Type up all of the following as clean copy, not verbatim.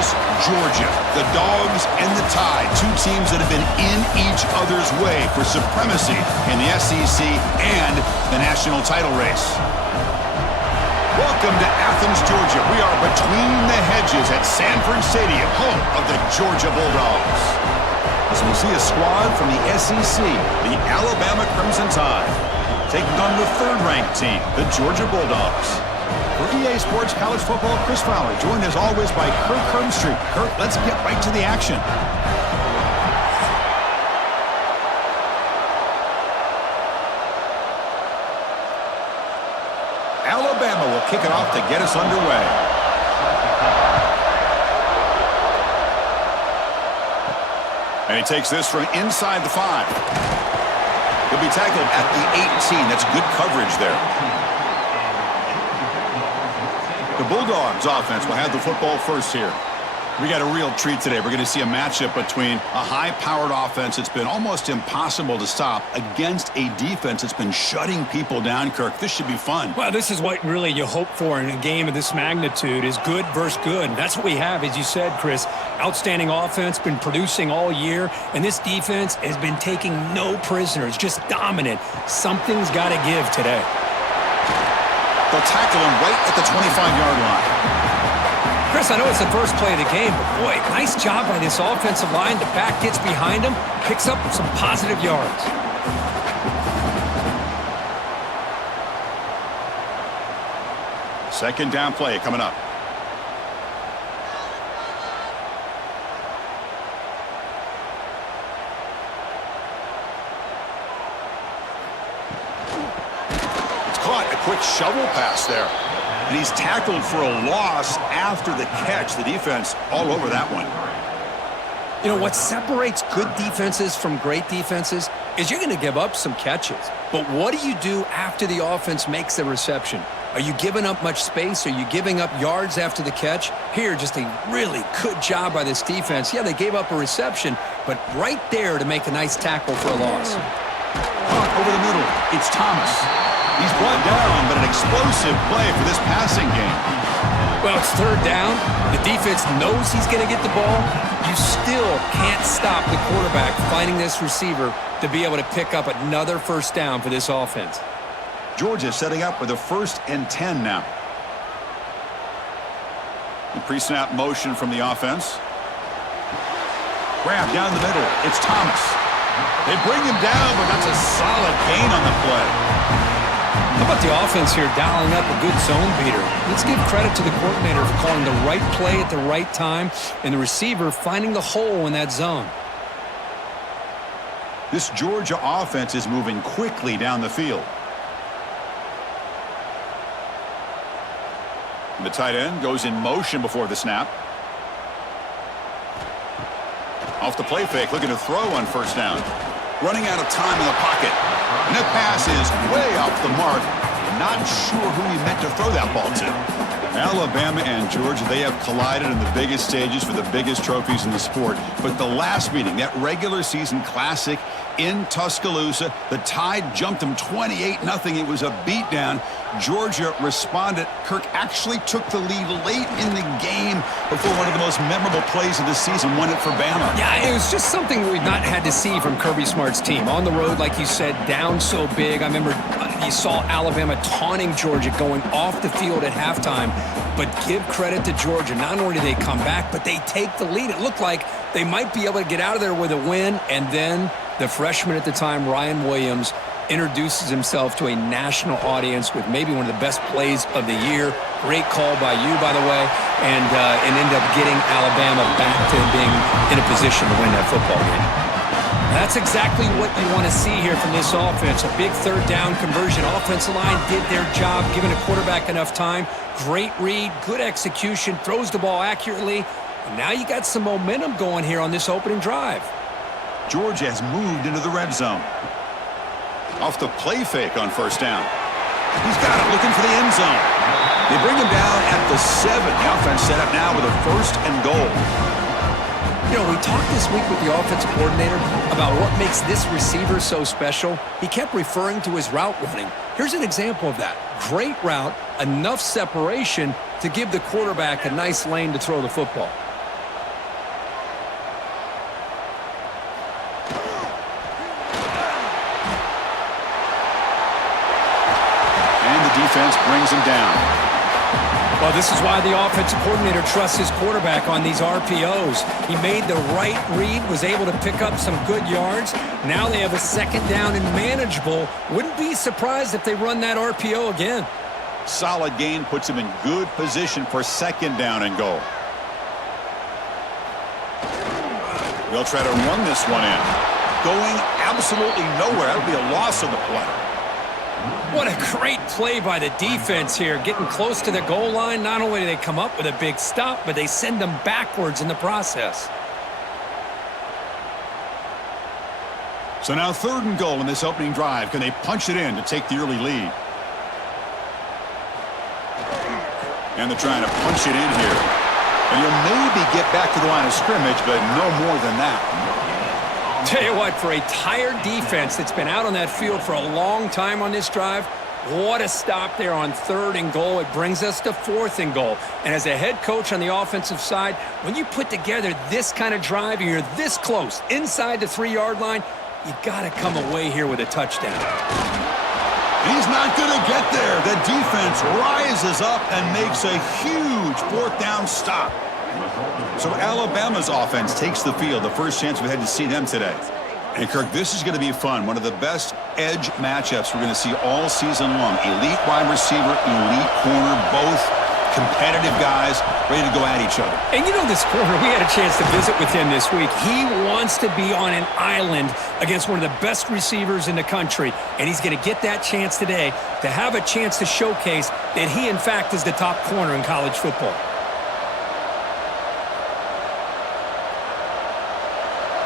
vs. Georgia. The Dogs and the Tide, two teams that have been in each other's way for supremacy in the SEC and the national title race. Welcome to Athens, Georgia. We are between the hedges at Sanford Stadium, home of the Georgia Bulldogs. As we see a squad from the SEC, the Alabama Crimson Tide, taking on the third-ranked team, the Georgia Bulldogs. For EA Sports College Football, Chris Fowler, joined as always by Kirk Hermstreet. Kirk, let's get right to the action. Alabama will kick it off to get us underway. And he takes this from inside the 5. He'll be tackled at the 18. That's good coverage there. The Bulldogs offense will have the football first here. We got a real treat today. We're going to see a matchup between a high-powered offense that's been almost impossible to stop against a defense that's been shutting people down, Kirk. This should be fun. Well, this is what really you hope for in a game of this magnitude is good versus good. That's what we have, as you said, Chris. Outstanding offense, been producing all year, and this defense has been taking no prisoners, just dominant. Something's got to give today. They'll tackle him right at the 25-yard line. Chris, I know it's the first play of the game, but boy, nice job by this offensive line. The back gets behind him, picks up some positive yards. Second down play coming up. Quick shovel pass there. And he's tackled for a loss after the catch. The defense all over that one. You know, what separates good defenses from great defenses is you're going to give up some catches. But what do you do after the offense makes the reception? Are you giving up much space? Are you giving up yards after the catch? Here, just a really good job by this defense. Yeah, they gave up a reception, but right there to make a nice tackle for a loss. Over the middle, it's Thomas. He's brought down, but an explosive play for this passing game. Well, it's third down. The defense knows he's going to get the ball. You still can't stop the quarterback finding this receiver to be able to pick up another first down for this offense. Georgia setting up with a 1st and 10 now. The pre-snap motion from the offense. Grab down the middle. It's Thomas. They bring him down, but that's a solid gain on the play. How about the offense here dialing up a good zone beater? Let's give credit to the coordinator for calling the right play at the right time and the receiver finding the hole in that zone. This Georgia offense is moving quickly down the field. The tight end goes in motion before the snap. Off the play fake, looking to throw on first down. Running out of time in the pocket. And that pass is way off the mark. Not sure who he meant to throw that ball to. Alabama and Georgia, they have collided in the biggest stages for the biggest trophies in the sport. But the last meeting, that regular season classic in Tuscaloosa, the Tide jumped them 28-0. It was a beatdown. Georgia responded. Kirk actually took the lead late in the game before one of the most memorable plays of the season won it for Bama. Yeah, it was just something we've not had to see from Kirby Smart's team. On the road, like you said, down so big. I remember you saw Alabama taunting Georgia going off the field at halftime. But give credit to Georgia. Not only do they come back, but they take the lead. It looked like they might be able to get out of there with a win. And then the freshman at the time, Ryan Williams, introduces himself to a national audience with maybe one of the best plays of the year. Great call by you, by the way, and ended up getting Alabama back to being in a position to win that football game. That's exactly what you want to see here from this offense. A big third down conversion. Offensive line did their job, giving a quarterback enough time. Great read, good execution, throws the ball accurately. And now you got some momentum going here on this opening drive. Georgia has moved into the red zone. Off the play fake on first down. He's got it, looking for the end zone. They bring him down at the 7. The offense set up now with a 1st and goal. You know, we talked this week with the offensive coordinator about what makes this receiver so special. He kept referring to his route running. Here's an example of that. Great route, enough separation to give the quarterback a nice lane to throw the football. the defense brings him down. Well, this is why the offensive coordinator trusts his quarterback on these RPOs. He made the right read, was able to pick up some good yards. Now they have a second down and manageable. Wouldn't be surprised if they run that RPO again. Solid gain puts him in good position for second down and goal. They'll try to run this one in. Going absolutely nowhere. That'll be a loss of the play. What a great play by the defense here. Getting close to the goal line, not only do they come up with a big stop, but they send them backwards in the process. So now 3rd and goal in this opening drive. Can they punch it in to take the early lead? And they're trying to punch it in here. And you'll maybe get back to the line of scrimmage, but no more than that. Tell you what, for a tired defense that's been out on that field for a long time on this drive, what a stop there on 3rd and goal. It brings us to 4th and goal. And as a head coach on the offensive side, when you put together this kind of drive and you're this close inside the 3-yard line, you got to come away here with a touchdown. He's not going to get there. The defense rises up and makes a huge 4th down stop. So Alabama's offense takes the field. The first chance we had to see them today. And Kirk, this is going to be fun. One of the best edge matchups we're going to see all season long. Elite wide receiver, elite corner, both competitive guys ready to go at each other. And you know this corner, we had a chance to visit with him this week. He wants to be on an island against one of the best receivers in the country. And he's going to get that chance today to have a chance to showcase that he, in fact, is the top corner in college football.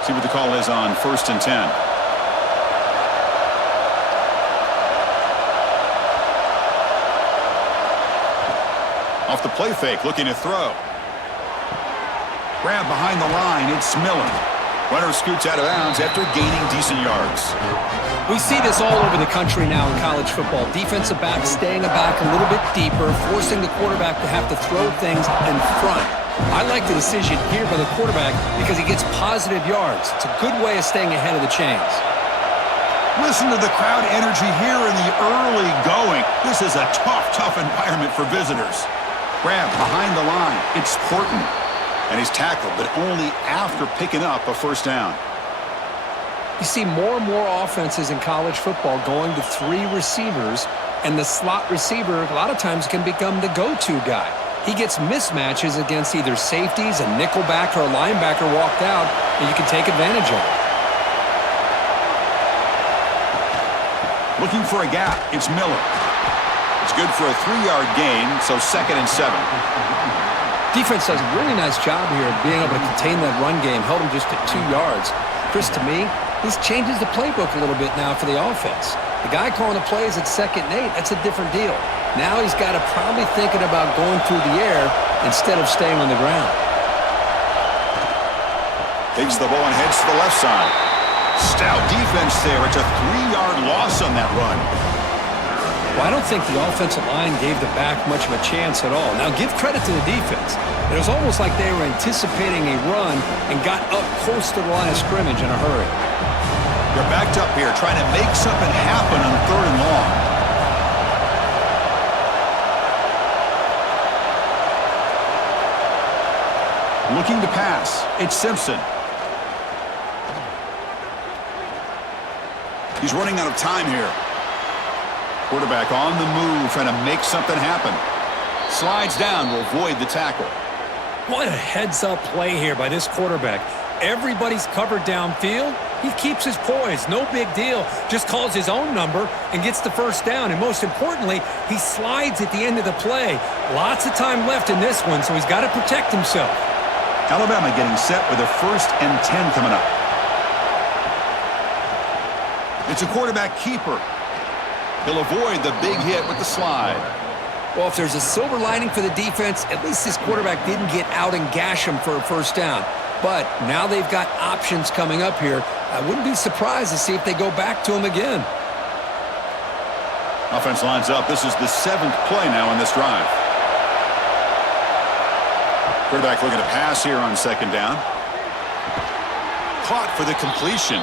See what the call is on 1st and 10. Off the play fake, looking to throw. Grab behind the line, it's Miller. Runner scoots out of bounds after gaining decent yards. We see this all over the country now in college football. Defensive backs staying back a little bit deeper, forcing the quarterback to have to throw things in front. I like the decision here by the quarterback because he gets positive yards. It's a good way of staying ahead of the chains. Listen to the crowd energy here in the early going. This is a tough environment for visitors. Grab behind the line. It's Horton. And he's tackled, but only after picking up a 1st down. You see more and more offenses in college football going to 3 receivers, and the slot receiver a lot of times can become the go-to guy. He gets mismatches against either safeties, a nickelback, or a linebacker walked out, and you can take advantage of it. Looking for a gap. It's Miller. It's good for a 3-yard gain, so 2nd and 7. Defense does a really nice job here of being able to contain that run game, held him just at 2 yards. Chris, to me, this changes the playbook a little bit now for the offense. The guy calling the plays at 2nd and 8, that's a different deal. Now he's got to probably thinking about going through the air instead of staying on the ground. Takes the ball and heads to the left side. Stout defense there. It's a 3-yard loss on that run. Well, I don't think the offensive line gave the back much of a chance at all. Now, give credit to the defense. It was almost like they were anticipating a run and got up close to the line of scrimmage in a hurry. They're backed up here trying to make something happen on 3rd and long. Looking to pass. It's Simpson. He's running out of time here. Quarterback on the move, trying to make something happen. Slides down to avoid the tackle. What a heads-up play here by this quarterback. Everybody's covered downfield. He keeps his poise. No big deal. Just calls his own number and gets the 1st down. And most importantly, he slides at the end of the play. Lots of time left in this one, so he's got to protect himself. Alabama getting set with a 1st and 10 coming up. It's a quarterback keeper. He'll avoid the big hit with the slide. Well, if there's a silver lining for the defense, at least this quarterback didn't get out and gash him for a 1st down. But now they've got options coming up here. I wouldn't be surprised to see if they go back to him again. Offense lines up. This is the 7th play now in this drive. Quarterback looking to pass here on 2nd down. Caught for the completion.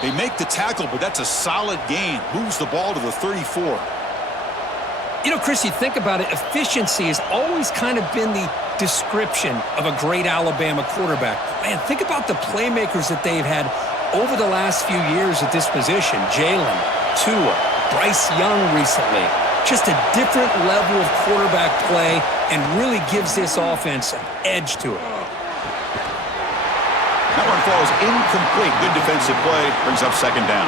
They make the tackle, but that's a solid gain. Moves the ball to the 34. You know, Chris, you think about it, efficiency has always kind of been the description of a great Alabama quarterback. Man, think about the playmakers that they've had over the last few years at this position. Jalen, Tua, Bryce Young recently. Just a different level of quarterback play and really gives this offense an edge to it. That one falls incomplete. Good defensive play. Brings up second down.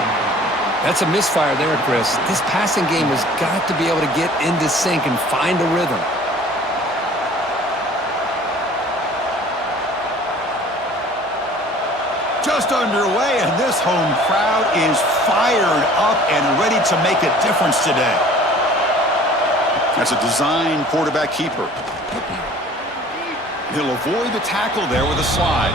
That's a misfire there, Chris. This passing game has got to be able to get into sync and find a rhythm. Just underway, and this home crowd is fired up and ready to make a difference today. That's a design quarterback keeper. He'll avoid the tackle there with a slide.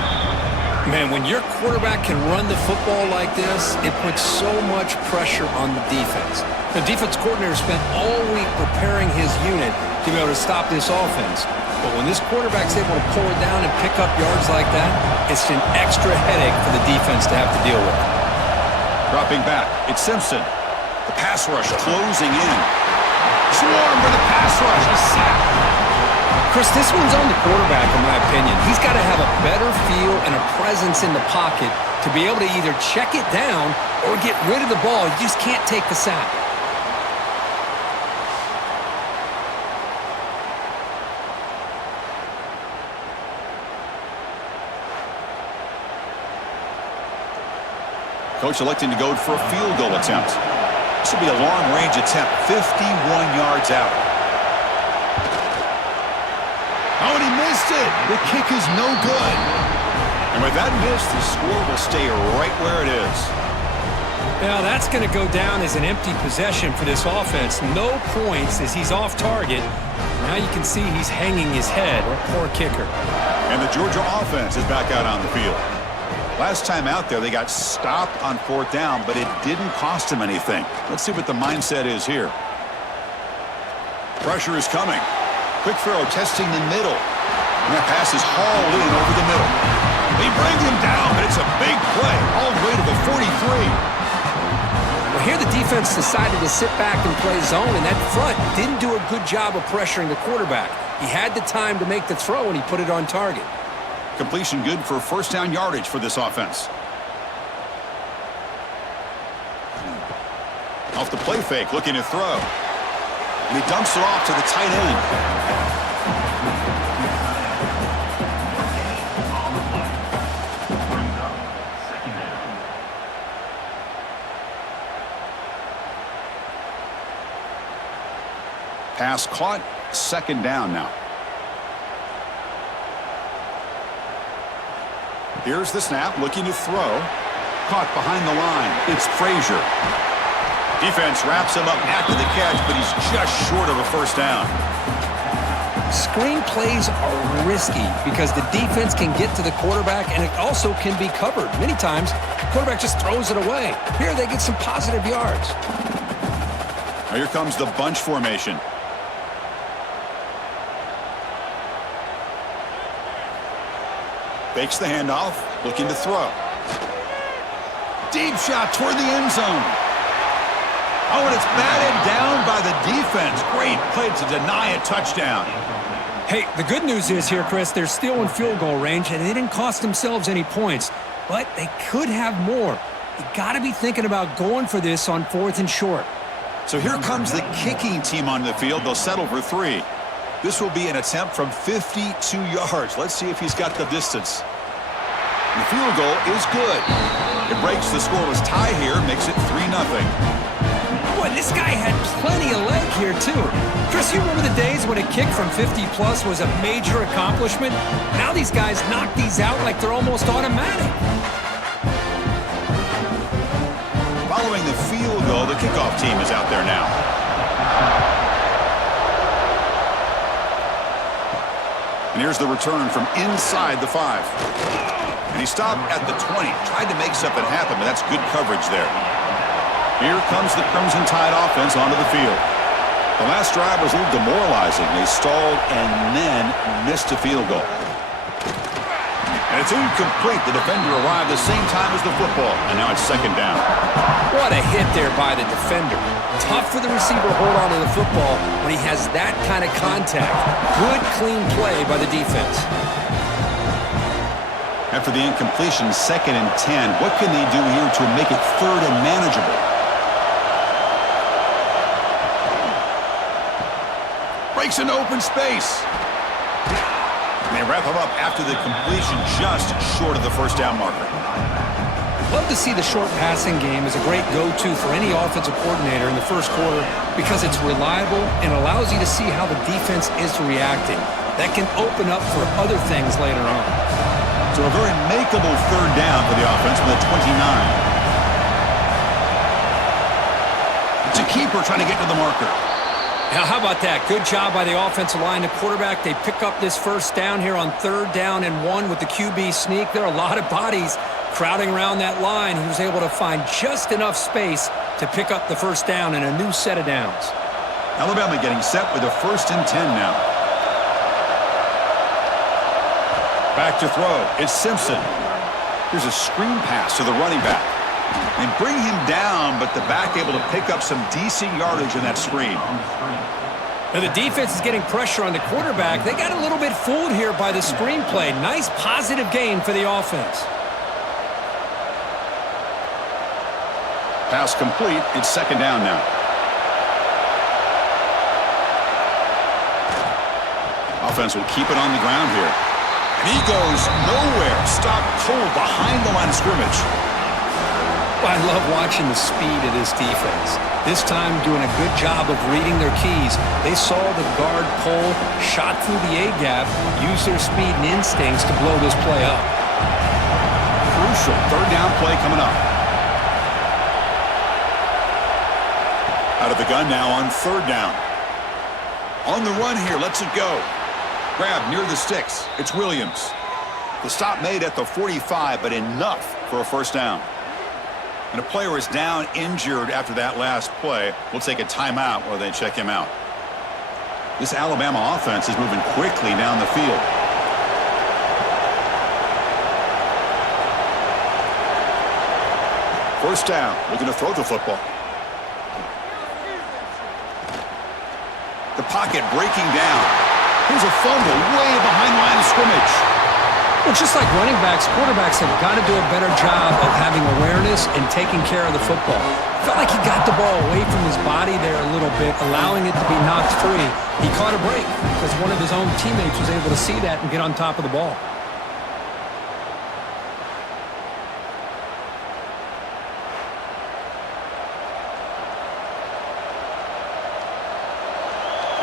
Man, when your quarterback can run the football like this, it puts so much pressure on the defense. The defense coordinator spent all week preparing his unit to be able to stop this offense. But when this quarterback's able to pull it down and pick up yards like that, it's an extra headache for the defense to have to deal with. Dropping back, it's Simpson. The pass rush closing in. Swarm for the pass rush, a sack. Chris, this one's on the quarterback, in my opinion. He's got to have a better feel and a presence in the pocket to be able to either check it down or get rid of the ball. You just can't take the sack. Coach electing to go for a field goal attempt. This will be a long-range attempt, 51 yards out. Oh, and he missed it. The kick is no good. And with that miss, the score will stay right where it is. Now, that's going to go down as an empty possession for this offense. No points as he's off target. Now you can see he's hanging his head. Poor kicker. And the Georgia offense is back out on the field. Last time out there, they got stopped on fourth down, but it didn't cost them anything. Let's see what the mindset is here. Pressure is coming. Quick throw, testing the middle. And that pass is hauled in over the middle. They bring him down, but it's a big play all the way to the 43. Well, here the defense decided to sit back and play zone, and that front didn't do a good job of pressuring the quarterback. He had the time to make the throw, and he put it on target. Completion good for first down yardage for this offense. Off the play fake, looking to throw. And he dumps it off to the tight end. Pass caught, second down now. Here's the snap, looking to throw. Caught behind the line. It's Frazier. Defense wraps him up after the catch, but he's just short of a first down. Screen plays are risky because the defense can get to the quarterback, and it also can be covered. Many times, the quarterback just throws it away. Here, they get some positive yards. Now here comes the bunch formation. Fakes the handoff, looking to throw. Deep shot toward the end zone. Oh, and it's batted down by the defense. Great play to deny a touchdown. Hey, the good news is here, Chris, they're still in field goal range, and they didn't cost themselves any points, but they could have more. You got to be thinking about going for this on 4th and short. So here comes the kicking team on the field. They'll settle for 3. This will be an attempt from 52 yards. Let's see if he's got the distance. The field goal is good. It breaks the scoreless tie here, makes it 3-0. Boy, this guy had plenty of leg here, too. Chris, you remember the days when a kick from 50-plus was a major accomplishment? Now these guys knock these out like they're almost automatic. Following the field goal, the kickoff team is out there now. And here's the return from inside the 5. And he stopped at the 20. Tried to make something happen, but that's good coverage there. Here comes the Crimson Tide offense onto the field. The last drive was a little demoralizing. They stalled and then missed a field goal. And it's incomplete. The defender arrived the same time as the football, and now it's second down. What a hit there by the defender. Tough for the receiver to hold on to the football when he has that kind of contact. Good, clean play by the defense. After the incompletion, 2nd and 10. What can they do here to make it 3rd and manageable? Breaks into open space. And they wrap him up after the completion, just short of the first down marker. Love to see the short passing game as a great go-to for any offensive coordinator in the first quarter because it's reliable and allows you to see how the defense is reacting. That can open up for other things later on. So a very makeable 3rd down for the offense with a 29. It's a keeper trying to get to the marker. Now, how about that? Good job by the offensive line. The quarterback, they pick up this first down here on 3rd down and 1 with the QB sneak. There are a lot of bodies crowding around that line. He was able to find just enough space to pick up the first down and a new set of downs. Alabama getting set with a 1st and 10 now. Back to throw. It's Simpson. Here's a screen pass to the running back. And bring him down, but the back able to pick up some decent yardage in that screen. Now the defense is getting pressure on the quarterback. They got a little bit fooled here by the screen play. Nice positive gain for the offense. Pass complete. It's 2nd down now. Offense will keep it on the ground here. And he goes nowhere. Stopped cold behind the line of scrimmage. I love watching the speed of this defense. This time doing a good job of reading their keys. They saw the guard pull, shot through the A-gap, used their speed and instincts to blow this play up. Crucial 3rd down play coming up. Out of the gun now on 3rd down. On the run here, lets it go. Grab near the sticks. It's Williams. The stop made at the 45, but enough for a first down. And a player is down injured after that last play. We'll take a timeout while they check him out. This Alabama offense is moving quickly down the field. First down, looking to throw the football. The pocket breaking down. Here's a fumble way behind the line of scrimmage. Well, just like running backs, quarterbacks have got to do a better job of having awareness and taking care of the football. Felt like he got the ball away from his body there a little bit, allowing it to be knocked free. He caught a break because one of his own teammates was able to see that and get on top of the ball.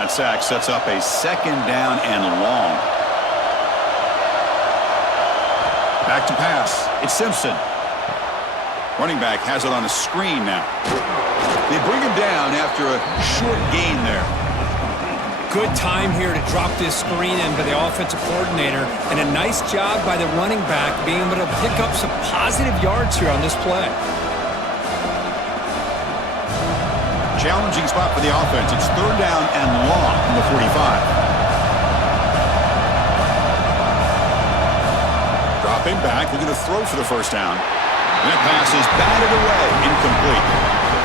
That sack sets up a 2nd down and long. Back to pass. It's Simpson. Running back has it on a screen now. They bring him down after a short gain there. Good time here to drop this screen in by the offensive coordinator, and a nice job by the running back being able to pick up some positive yards here on this play. Challenging spot for the offense. It's 3rd down and long from the 45. Dropping back, looking to throw for the first down. And that pass is batted away, incomplete.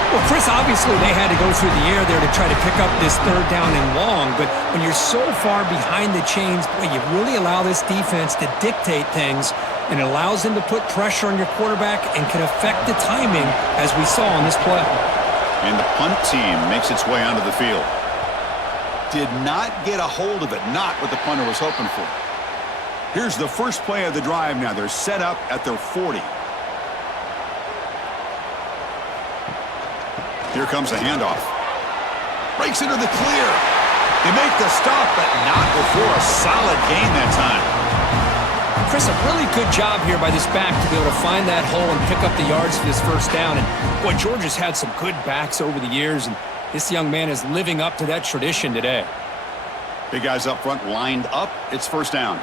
Well, Chris, obviously they had to go through the air there to try to pick up this 3rd down and long, but when you're so far behind the chains, boy, you really allow this defense to dictate things, and it allows them to put pressure on your quarterback and can affect the timing, as we saw on this play. And the punt team makes its way onto the field. Did not get a hold of it, not what the punter was hoping for. Here's the first play of the drive now. They're set up at their 40. Here comes a handoff. Breaks into the clear. They make the stop, but not before a solid gain that time. Chris, a really good job here by this back to be able to find that hole and pick up the yards for this first down. And, boy, Georgia's had some good backs over the years, and this young man is living up to that tradition today. Big guys up front lined up. It's first down.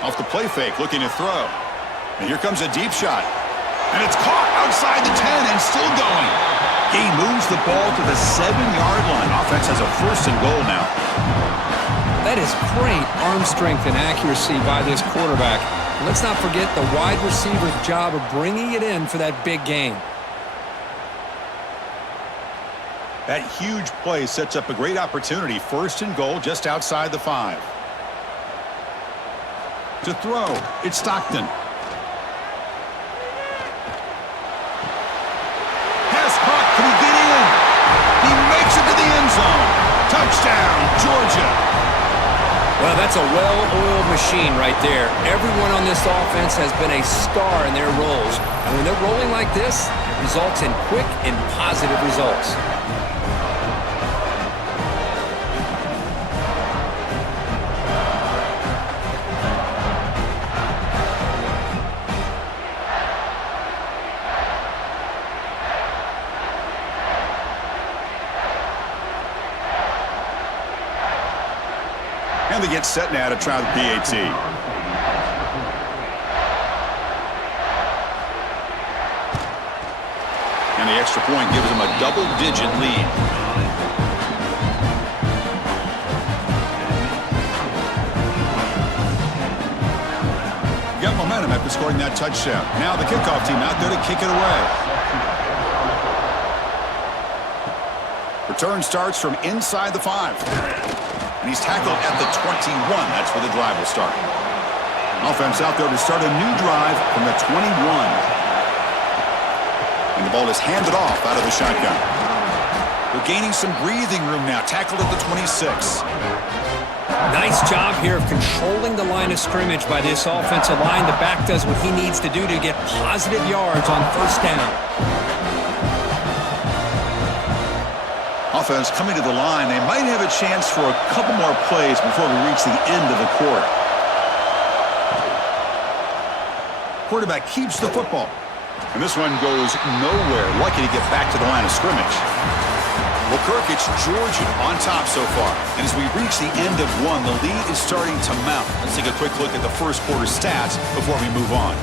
Off the play fake, looking to throw. And here comes a deep shot. And it's caught outside the 10 and still going. He moves the ball to the 7-yard line. Offense has a 1st and goal now. That is great arm strength and accuracy by this quarterback. Let's not forget the wide receiver's job of bringing it in for that big gain. That huge play sets up a great opportunity. First and goal just outside the 5. To throw, it's Stockton. Pass caught. Can he get in? He makes it to the end zone. Touchdown, Georgia. Well, that's a well-oiled machine right there. Everyone on this offense has been a star in their roles. And when they're rolling like this, it results in quick and positive results. And they get set now to try the PAT. And the extra point gives them a double-digit lead. Got momentum after scoring that touchdown. Now the kickoff team out there to kick it away. Return starts from inside the 5. And he's tackled at the 21. That's where the drive will start. Offense out there to start a new drive from the 21. And the ball is handed off out of the shotgun. They're gaining some breathing room now. Tackled at the 26. Nice job here of controlling the line of scrimmage by this offensive line. The back does what he needs to do to get positive yards on first down. Offense coming to the line. They might have a chance for a couple more plays before we reach the end of the quarter. Quarterback keeps the football. And this one goes nowhere. Lucky to get back to the line of scrimmage. Well, Kirk, it's Georgia on top so far. And as we reach the end of one, the lead is starting to mount. Let's take a quick look at the first quarter stats before we move on.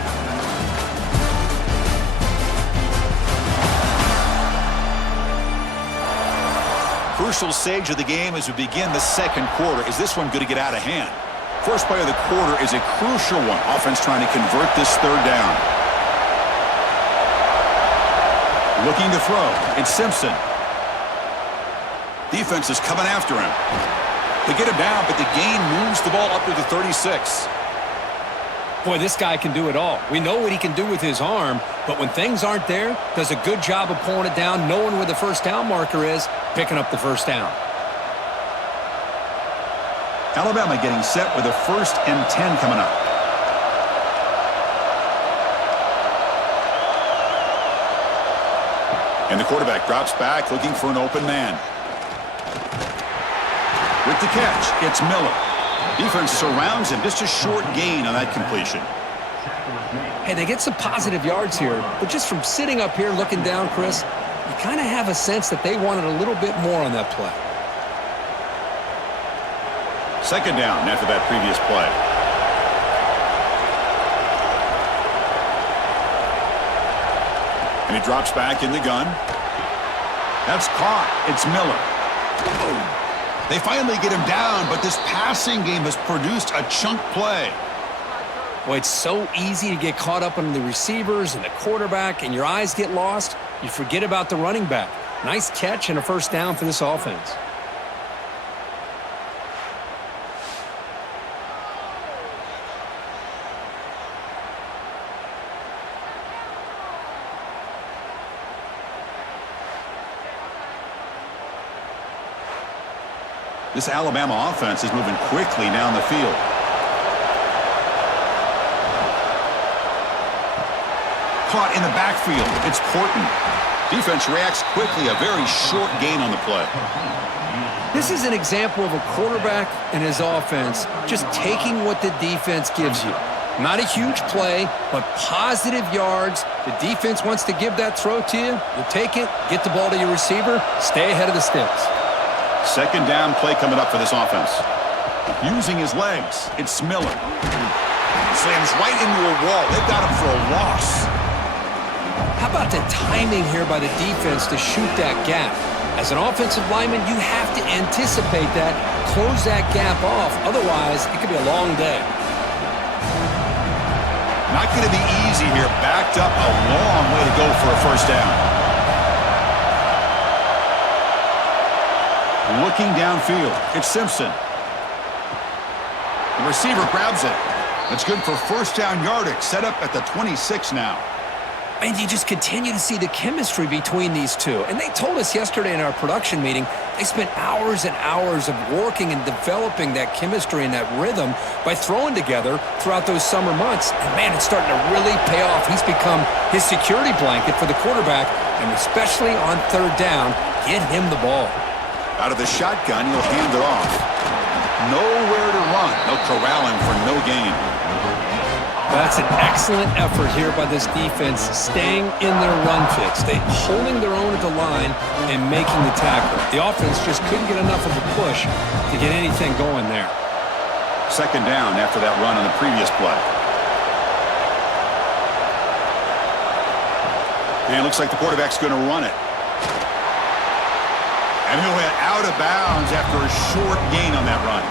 Crucial stage of the game as we begin the second quarter. Is this one going to get out of hand? First play of the quarter is a crucial one. Offense trying to convert this third down. Looking to throw. It's Simpson. Defense is coming after him. They get him down, but the gain moves the ball up to the 36. Boy, this guy can do it all. We know what he can do with his arm, but when things aren't there, does a good job of pulling it down, knowing where the first down marker is, picking up the first down. Alabama getting set with a 1st and 10 coming up. And the quarterback drops back looking for an open man. With the catch, it's Miller. Defense surrounds him. Just a short gain on that completion. Hey, they get some positive yards here, but just from sitting up here looking down, Chris, you kind of have a sense that they wanted a little bit more on that play. Second down after that previous play. And he drops back in the gun. That's caught. It's Miller. They finally get him down, but this passing game has produced a chunk play. Boy, it's so easy to get caught up on the receivers and the quarterback, and your eyes get lost. You forget about the running back. Nice catch and a first down for this offense. This Alabama offense is moving quickly down the field. Caught in the backfield. It's Porton. Defense reacts quickly. A very short gain on the play. This is an example of a quarterback and his offense just taking what the defense gives you. Not a huge play, but positive yards. The defense wants to give that throw to you. You take it, get the ball to your receiver, stay ahead of the sticks. Second down play coming up for this offense. Using his legs, it's Miller. Slams right into a wall. They've got him for a loss. How about the timing here by the defense to shoot that gap? As an offensive lineman, you have to anticipate that, close that gap off. Otherwise, it could be a long day. Not going to be easy here. Backed up a long way to go for a first down. Looking downfield, it's Simpson. The receiver grabs it. That's good for first down yardage. Set up at the 26 now. And you just continue to see the chemistry between these two. And they told us yesterday in our production meeting, they spent hours and hours of working and developing that chemistry and that rhythm by throwing together throughout those summer months. And, man, it's starting to really pay off. He's become his security blanket for the quarterback, and especially on third down, get him the ball. Out of the shotgun, he'll hand it off. Nowhere to run. They'll corral him for no gain. That's an excellent effort here by this defense, staying in their run fits. They holding their own at the line and making the tackle. The offense just couldn't get enough of a push to get anything going there. Second down after that run on the previous play. And it looks like the quarterback's going to run it. And he'll hit out of bounds after a short gain on that run.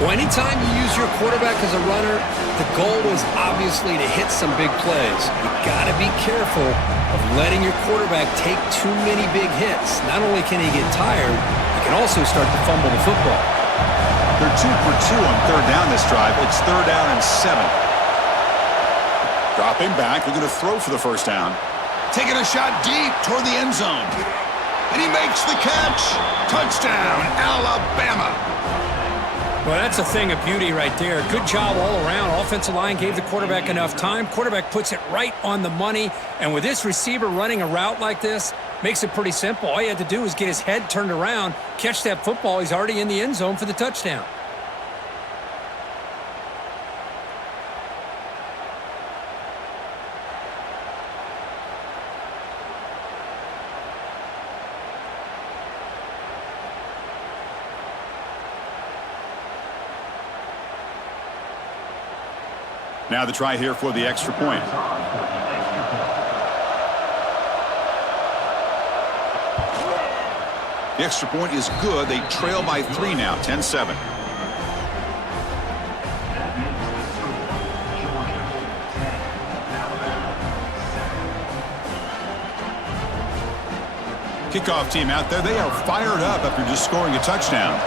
Well, anytime you use your quarterback as a runner, the goal is obviously to hit some big plays. You got to be careful of letting your quarterback take too many big hits. Not only can he get tired, he can also start to fumble the football. They're 2 for 2 on third down this drive. It's third down and 7. Dropping back, they're going to throw for the first down. Taking a shot deep toward the end zone. And he makes the catch. Touchdown, Alabama. Well, that's a thing of beauty right there. Good job all around. Offensive line gave the quarterback enough time. Quarterback puts it right on the money. And with this receiver running a route like this, makes it pretty simple. All you had to do is get his head turned around, catch that football. He's already in the end zone for the touchdown. Now the try here for the extra point. The extra point is good. They trail by 3 now, 10-7. Kickoff team out there. They are fired up after just scoring a touchdown.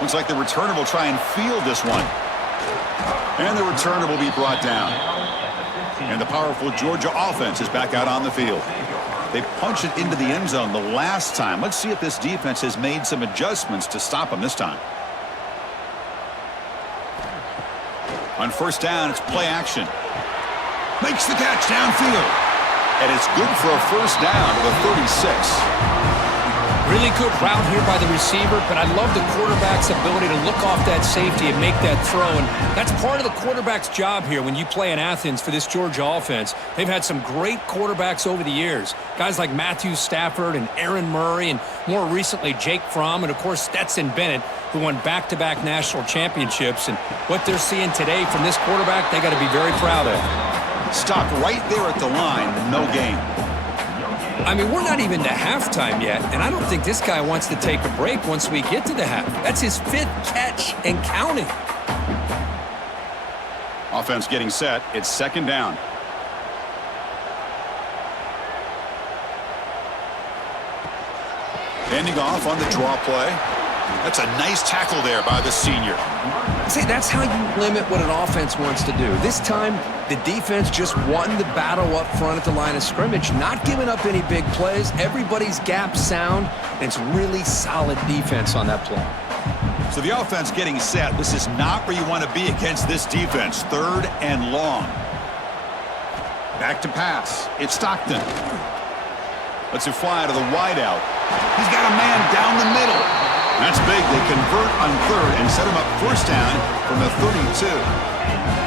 Looks like the returner will try and field this one. And the returner will be brought down. And the powerful Georgia offense is back out on the field. They punched it into the end zone the last time. Let's see if this defense has made some adjustments to stop them this time. On first down, it's play action. Makes the catch downfield. And it's good for a first down to the 36. Really good route here by the receiver, but I love the quarterback's ability to look off that safety and make that throw. And that's part of the quarterback's job here when you play in Athens for this Georgia offense. They've had some great quarterbacks over the years. Guys like Matthew Stafford and Aaron Murray, and more recently Jake Fromm, and of course Stetson Bennett, who won back-to-back national championships. And what they're seeing today from this quarterback, they got to be very proud of. Stopped right there at the line, no gain. I mean, we're not even to halftime yet, and I don't think this guy wants to take a break once we get to the half. That's his 5th catch and counting. Offense getting set. It's second down. Handing off on the draw play. That's a nice tackle there by the senior. See, that's how you limit what an offense wants to do. This time, the defense just won the battle up front at the line of scrimmage, not giving up any big plays. Everybody's gap sound, and it's really solid defense on that play. So the offense getting set. This is not where you want to be against this defense. Third and long. Back to pass. It's Stockton. Lets it fly to the wideout. He's got a man down the middle. That's big. They convert on third and set him up first down from the 32.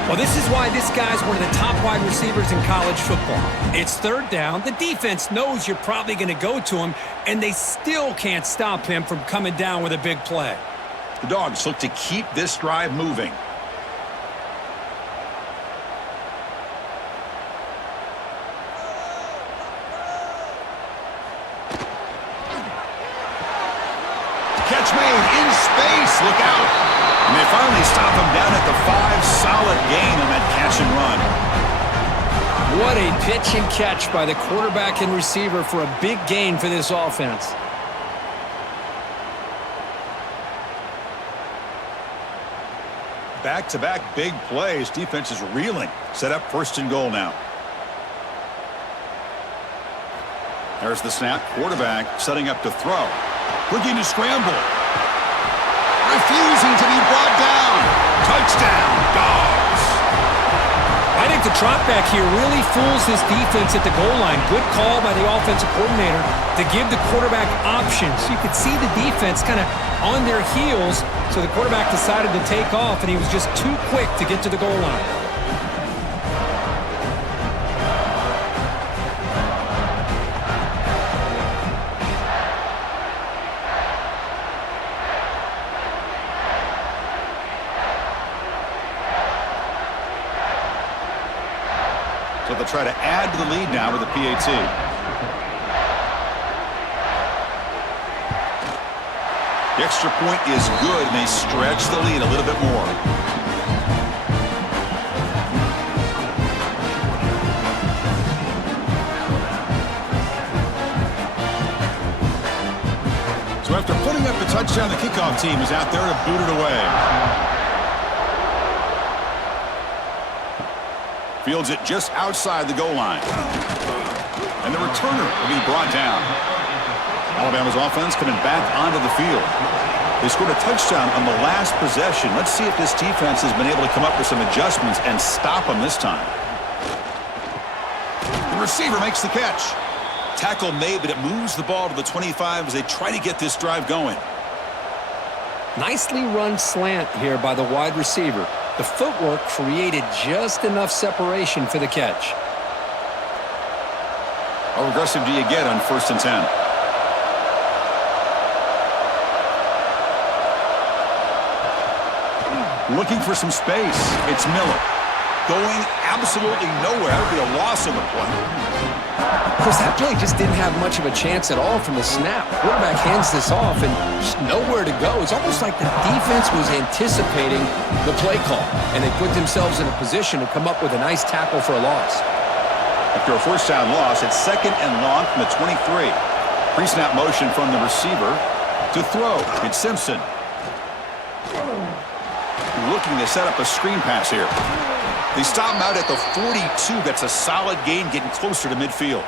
Well, this is why this guy's one of the top wide receivers in college football. It's third down. The defense knows you're probably going to go to him, and they still can't stop him from coming down with a big play. The Dogs look to keep this drive moving. finally stop him down at the 5. Solid gain on that catch and run. What a pitch and catch by the quarterback and receiver for a big gain for this offense. Back-to-back big plays. Defense is reeling. Set up 1st and goal now. There's the snap. Quarterback setting up to throw. Looking to scramble. Refusing to be brought down. Touchdown, Dogs. I think the drop back here really fools this defense at the goal line. Good call by the offensive coordinator to give the quarterback options. You could see the defense kind of on their heels, so the quarterback decided to take off, and he was just too quick to get to the goal line. So they'll try to add to the lead now with the PAT. The extra point is good, and they stretch the lead a little bit more. So after putting up the touchdown, the kickoff team is out there to boot it away. Fields it just outside the goal line. And the returner will be brought down. Alabama's offense coming back onto the field. They scored a touchdown on the last possession. Let's see if this defense has been able to come up with some adjustments and stop them this time. The receiver makes the catch. Tackle made, but it moves the ball to the 25 as they try to get this drive going. Nicely run slant here by the wide receiver. The footwork created just enough separation for the catch. How aggressive do you get on 1st and 10? Looking for some space. It's Miller. Going absolutely nowhere. That would be a loss on the play. Chris, that play just didn't have much of a chance at all from the snap. Quarterback hands this off and just nowhere to go. It's almost like the defense was anticipating the play call, and they put themselves in a position to come up with a nice tackle for a loss. After a 1st down loss, it's 2nd and long from the 23. Pre-snap motion from the receiver to throw. It's Simpson. Looking to set up a screen pass here. They stop him out at the 42. That's a solid gain, getting closer to midfield.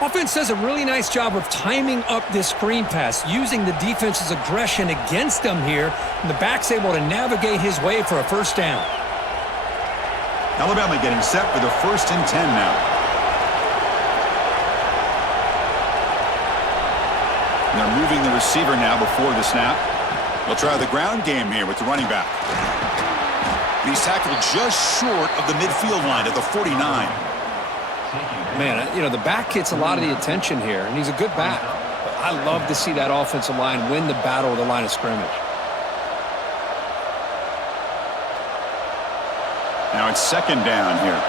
Offense does a really nice job of timing up this screen pass, using the defense's aggression against them here, and the back's able to navigate his way for a 1st down. Alabama getting set for the 1st and 10 now. And they're moving the receiver now before the snap. They'll try the ground game here with the running back. He's tackled just short of the midfield line at the 49. Man, you know, the back gets a lot of the attention here, and he's a good back. But I love to see that offensive line win the battle of the line of scrimmage. Now it's 2nd down here.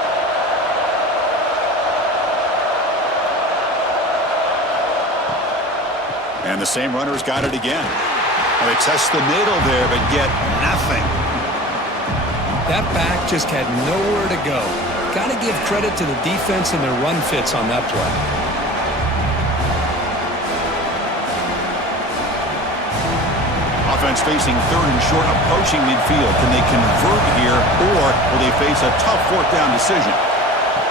And the same runner's got it again. And they test the middle there, but get nothing. That back just had nowhere to go. Got to give credit to the defense and their run fits on that play. Offense facing 3rd and short, approaching midfield. Can they convert here, or will they face a tough 4th down decision?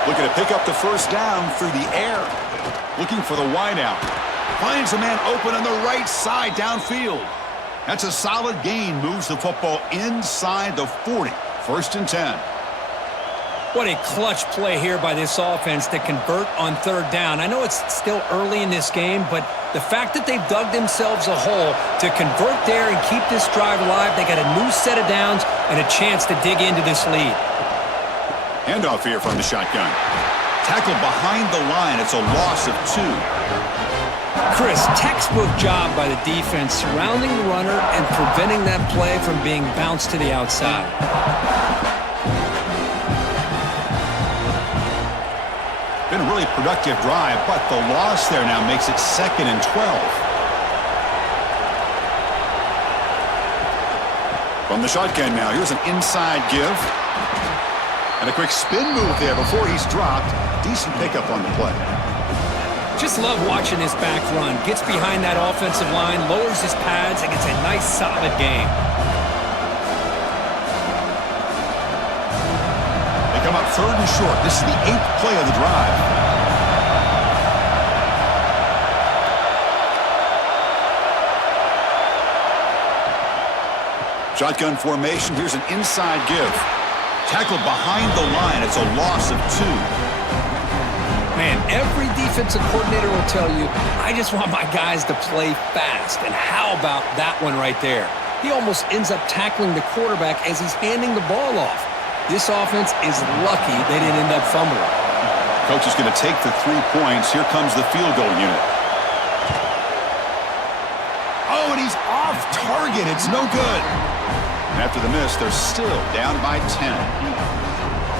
Looking to pick up the 1st down through the air. Looking for the wideout. Finds a man open on the right side downfield. That's a solid gain. Moves the football inside the 40. 1st and 10. What a clutch play here by this offense to convert on 3rd down. I know it's still early in this game, but the fact that they've dug themselves a hole to convert there and keep this drive alive, they got a new set of downs and a chance to dig into this lead. Handoff here from the shotgun. Tackled behind the line. It's a loss of 2. Chris, textbook job by the defense surrounding the runner and preventing that play from being bounced to the outside. Been a really productive drive, but the loss there now makes it 2nd and 12. From the shotgun now, here's an inside give. And a quick spin move there before he's dropped. Decent pickup on the play. Just love watching this back run. Gets behind that offensive line, lowers his pads, and gets a nice, solid game. They come up 3rd and short. This is the 8th play of the drive. Shotgun formation. Here's an inside give. Tackled behind the line. It's a loss of 2. Man, every defensive coordinator will tell you, I just want my guys to play fast. And how about that one right there? He almost ends up tackling the quarterback as he's handing the ball off. This offense is lucky they didn't end up fumbling. Coach is going to take the 3 points. Here comes the field goal unit. Oh, and he's off target. It's no good. And after the miss, they're still down by 10.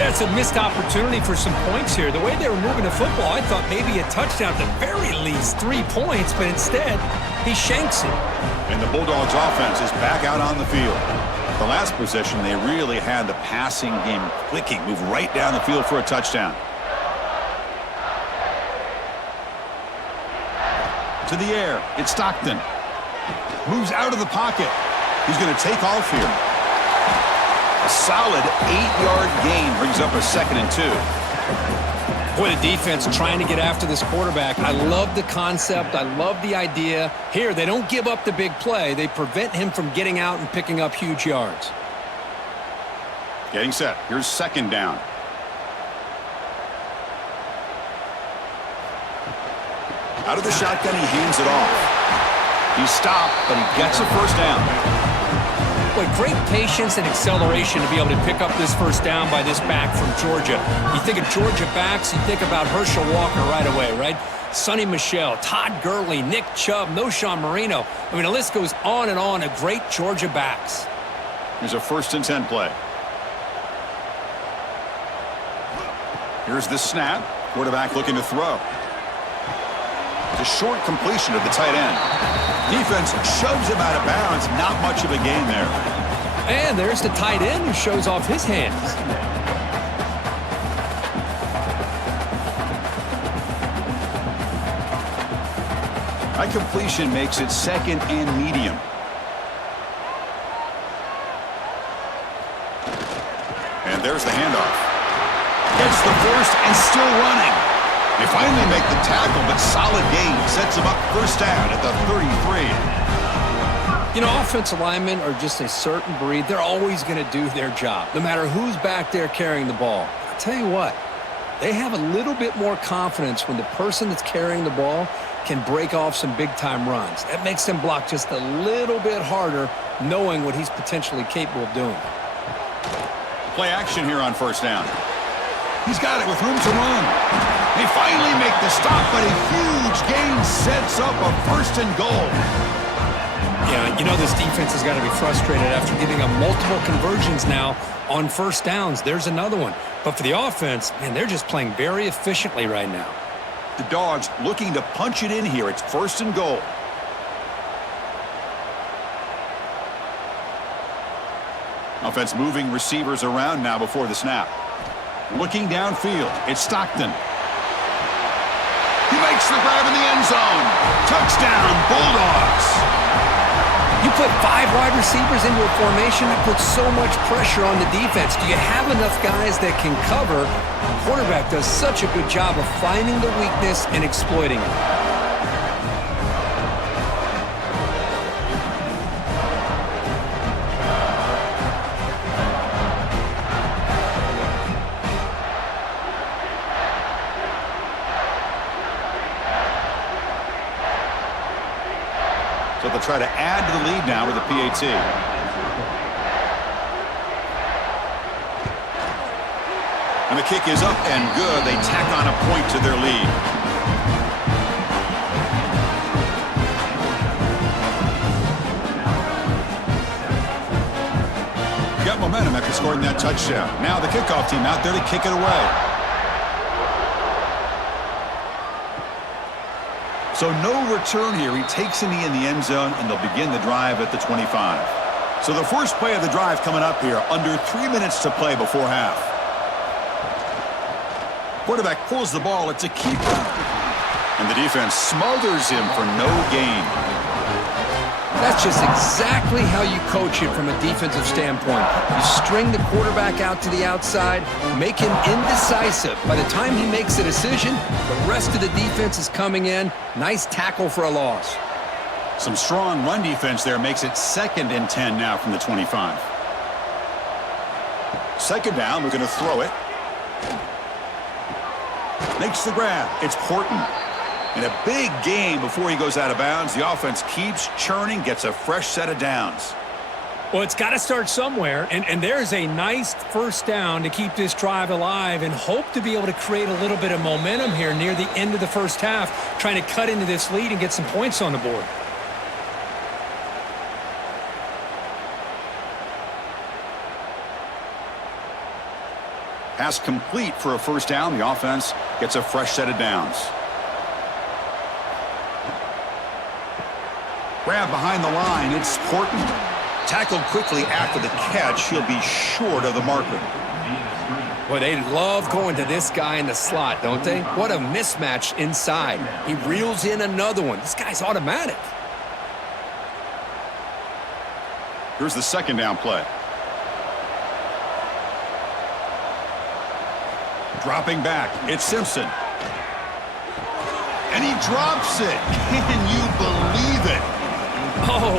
That's a missed opportunity for some points here. The way they were moving the football, I thought maybe a touchdown, at the very least 3 points, but instead, he shanks it. And the Bulldogs offense is back out on the field. The last possession, they really had the passing game clicking, move right down the field for a touchdown. To the air, it's Stockton. Moves out of the pocket. He's going to take off here. A solid 8-yard gain brings up a 2nd and 2. Boy, the defense trying to get after this quarterback. I love the concept. I love the idea. Here, they don't give up the big play. They prevent him from getting out and picking up huge yards. Getting set. Here's 2nd down. Out of the shotgun, he hands it off. He's stopped, but he gets a 1st down. Boy, great patience and acceleration to be able to pick up this 1st down by this back from Georgia. You think of Georgia backs, you think about Herschel Walker right away, right? Sonny Michel, Todd Gurley, Nick Chubb, Noshawn Marino. I mean, the list goes on and on of great Georgia backs. Here's a 1st and 10 play. Here's the snap. Quarterback looking to throw. It's a short completion of the tight end. Defense shoves him out of bounds. Not much of a gain there. And there's the tight end who shows off his hands. High completion makes it 2nd and medium. And there's the handoff. Gets the 1st and still running. They finally make the tackle, but solid gain sets them up 1st down at the 33. You know, offensive linemen are just a certain breed. They're always going to do their job, no matter who's back there carrying the ball. I'll tell you what, they have a little bit more confidence when the person that's carrying the ball can break off some big-time runs. That makes them block just a little bit harder, knowing what he's potentially capable of doing. Play action here on 1st down. He's got it with room to run. They finally make the stop, but a huge gain sets up a 1st and goal. Yeah, you know this defense has got to be frustrated after giving up multiple conversions now on 1st downs. There's another one. But for the offense, man, they're just playing very efficiently right now. The Dogs looking to punch it in here. It's 1st and goal. Offense moving receivers around now before the snap. Looking downfield, it's Stockton. He makes the grab in the end zone. Touchdown, Bulldogs. You put 5 wide receivers into a formation, that puts so much pressure on the defense. Do you have enough guys that can cover? The quarterback does such a good job of finding the weakness and exploiting it. So they'll try to add to the lead now with a PAT. And the kick is up and good. They tack on a point to their lead. Got momentum after scoring that touchdown. Now the kickoff team out there to kick it away. So no return here. He takes a knee in the end zone, and they'll begin the drive at the 25. So the first play of the drive coming up here, under 3 minutes to play before half. Quarterback pulls the ball. It's a keeper. And the defense smothers him for no gain. That's just exactly how you coach it from a defensive standpoint. You string the quarterback out to the outside, make him indecisive. By the time he makes a decision, the rest of the defense is coming in. Nice tackle for a loss. Some strong run defense there makes it 2nd and 10 now from the 25. Second down, we're going to throw it. Makes the grab. It's Horton. In a big game before he goes out of bounds, the offense keeps churning, gets a fresh set of downs. Well, it's got to start somewhere, and there's a nice first down to keep this drive alive and hope to be able to create a little bit of momentum here near the end of the first half, trying to cut into this lead and get some points on the board. Pass complete for a first down. The offense gets a fresh set of downs. Grab behind the line. It's Horton. Tackled quickly after the catch. He'll be short of the marker. Boy, they love going to this guy in the slot, don't they? What a mismatch inside. He reels in another one. This guy's automatic. Here's the second down play. Dropping back, it's Simpson. And he drops it. Can you believe it? Oh,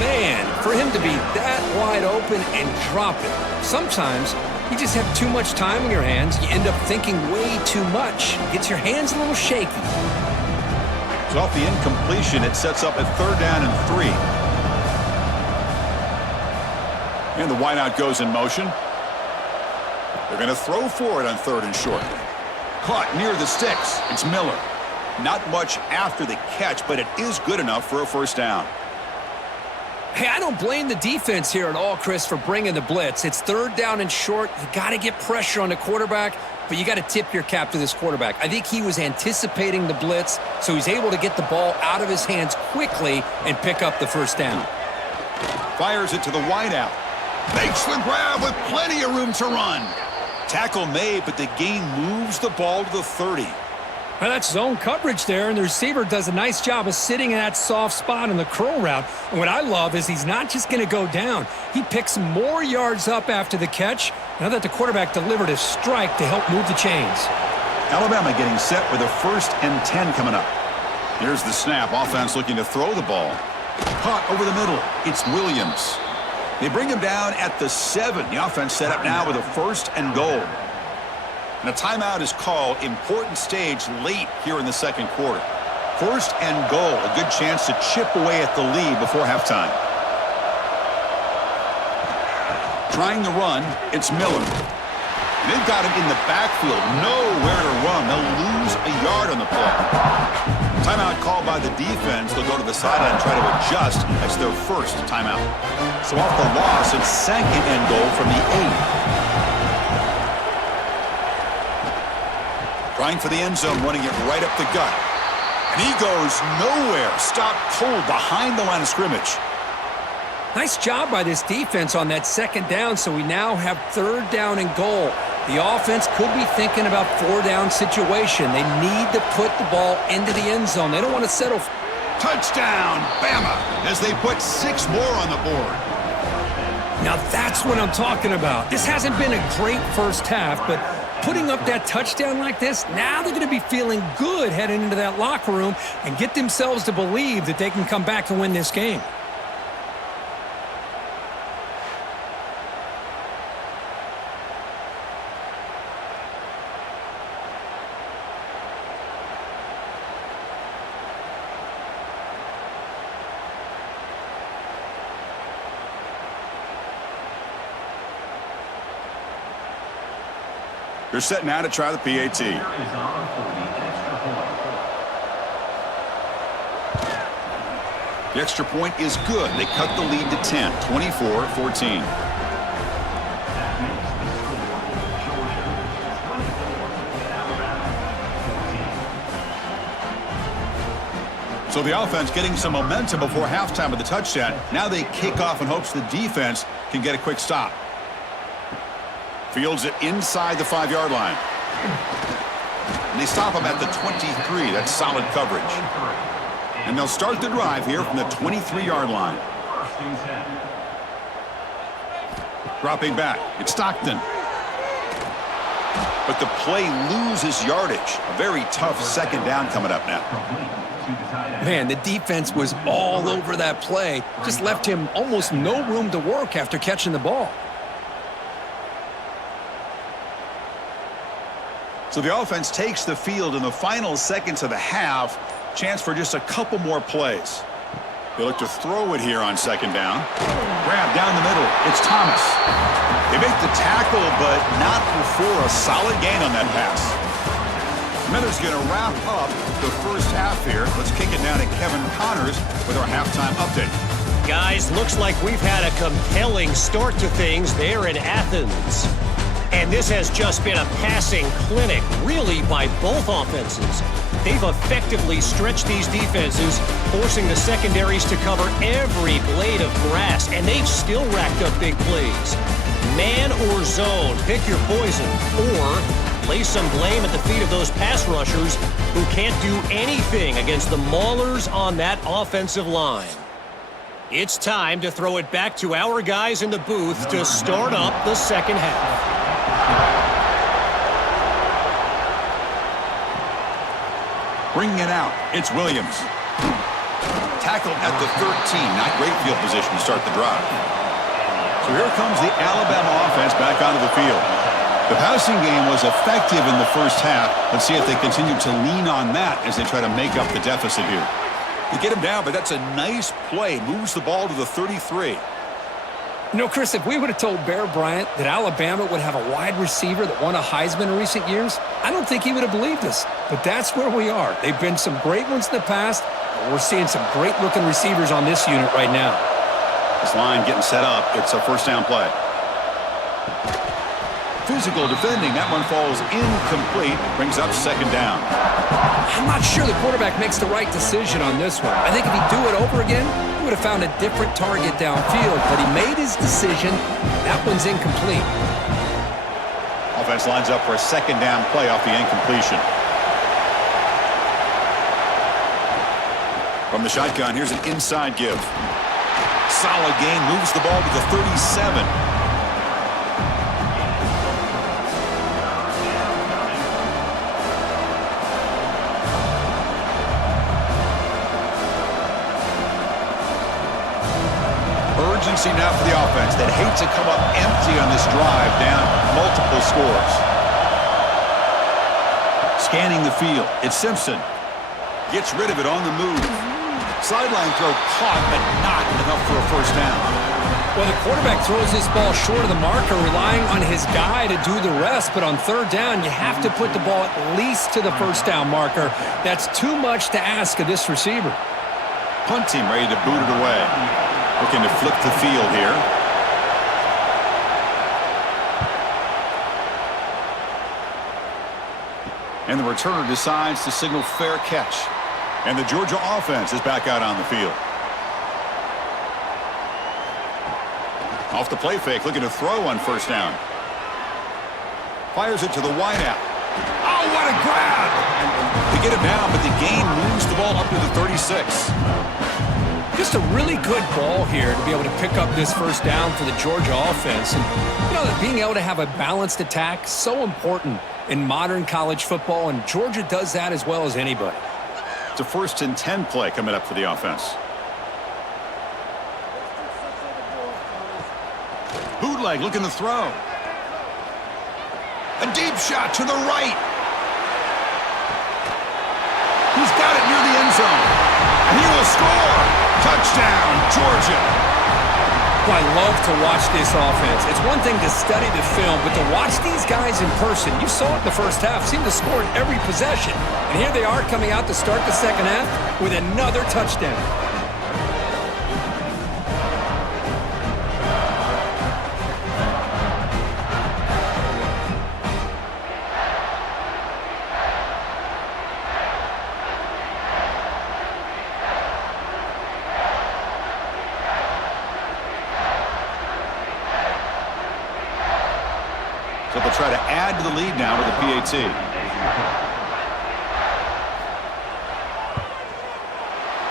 man, for him to be that wide open and drop it. Sometimes you just have too much time in your hands. You end up thinking way too much. Gets your hands a little shaky. So off the incompletion, it sets up a 3rd down and 3. And the wideout goes in motion. They're going to throw for it on 3rd and short. Caught near the sticks. It's Miller. Not much after the catch, but it is good enough for a first down. Hey, I don't blame the defense here at all, Chris, for bringing the blitz. It's 3rd down and short. You got to get pressure on the quarterback, but you got to tip your cap to this quarterback. I think he was anticipating the blitz, so he's able to get the ball out of his hands quickly and pick up the first down. Fires it to the wideout. Makes the grab with plenty of room to run. Tackle made, but the gain moves the ball to the 30. Well, that's zone coverage there, and the receiver does a nice job of sitting in that soft spot in the curl route. And what I love is he's not just going to go down. He picks more yards up after the catch now that the quarterback delivered a strike to help move the chains. Alabama getting set with a 1st and 10 coming up. Here's the snap. Offense looking to throw the ball. Caught over the middle. It's Williams. They bring him down at the 7. The offense set up now with a 1st and goal. And a timeout is called. Important stage late here in the second quarter. 1st and goal. A good chance to chip away at the lead before halftime. Trying to run. It's Miller. They've got him in the backfield. Nowhere to run. They'll lose a yard on the play. Timeout called by the defense. They'll go to the sideline and try to adjust. That's their first timeout. So off the loss, it's 2nd and goal from the 8. Trying for the end zone, running it right up the gut. And he goes nowhere. Stopped cold behind the line of scrimmage. Nice job by this defense on that 2nd down, so we now have 3rd down and goal. The offense could be thinking about 4-down situation. They need to put the ball into the end zone. They don't want to settle. Touchdown, Bama, as they put 6 more on the board. Now that's what I'm talking about. This hasn't been a great first half, but putting up that touchdown like this, now they're going to be feeling good heading into that locker room and get themselves to believe that they can come back and win this game. They're set now to try the PAT. The extra point is good. They cut the lead to 10, 24-14. So the offense getting some momentum before halftime with the touchdown. Now they kick off in hopes the defense can get a quick stop. Fields it inside the 5-yard line. And they stop him at the 23. That's solid coverage. And they'll start the drive here from the 23-yard line. Dropping back. It's Stockton. But the play loses yardage. A very tough second down coming up now. Man, the defense was all over that play. Just left him almost no room to work after catching the ball. So the offense takes the field in the final seconds of the half. Chance for just a couple more plays. They look to throw it here on second down. Grab down the middle. It's Thomas. They make the tackle, but not before a solid gain on that pass. Miller's going to wrap up the first half here. Let's kick it down to Kevin Connors with our halftime update. Guys, looks like we've had a compelling start to things there in Athens. And this has just been a passing clinic, really, by both offenses. They've effectively stretched these defenses, forcing the secondaries to cover every blade of grass, and they've still racked up big plays. Man or zone, pick your poison, or lay some blame at the feet of those pass rushers who can't do anything against the maulers on that offensive line. It's time to throw it back to our guys in the booth to start up the second half. Bringing it out, it's Williams. Tackled at the 13. Not great field position to start the drive. So here comes the Alabama offense back onto the field. The passing game was effective in the first half. Let's see if they continue to lean on that as they try to make up the deficit here. They get him down, but that's a nice play. Moves the ball to the 33. You know, Chris, if we would have told Bear Bryant that Alabama would have a wide receiver that won a Heisman in recent years, I don't think he would have believed us. But that's where we are. They've been some great ones in the past, but we're seeing some great-looking receivers on this unit right now. This line getting set up. It's a first down play. Physical defending. That one falls incomplete. Brings up second down. I'm not sure the quarterback makes the right decision on this one. I think if he'd do it over again, he would have found a different target downfield, but he made his decision. That one's incomplete. Offense lines up for a second down play off the incompletion. From the shotgun, here's an inside give. Solid gain, moves the ball to the 37. Urgency now for the offense that hates to come up empty on this drive, down multiple scores. Scanning the field, it's Simpson. Gets rid of it on the move. Sideline throw caught, but not enough for a first down. Well, the quarterback throws this ball short of the marker, relying on his guy to do the rest. But on third down, you have to put the ball at least to the first down marker. That's too much to ask of this receiver. Punt team ready to boot it away. Looking to flip the field here. And the returner decides to signal fair catch. And the Georgia offense is back out on the field. Off the play fake, looking to throw on first down. Fires it to the wideout. Oh, what a grab! They get it down, but the gain moves the ball up to the 36. Just a really good ball here to be able to pick up this first down for the Georgia offense. And, you know, being able to have a balanced attack, so important in modern college football, and Georgia does that as well as anybody. It's a 1st and 10 play coming up for the offense. Bootleg looking to throw. A deep shot to the right. He's got it near the end zone. And he will score. Touchdown, Georgia. Well, I love to watch this offense. It's one thing to study the film, but to watch these guys in person, you saw it in the first half, seemed to score in every possession. And here they are coming out to start the second half with another touchdown. They'll try to add to the lead now with the PAT.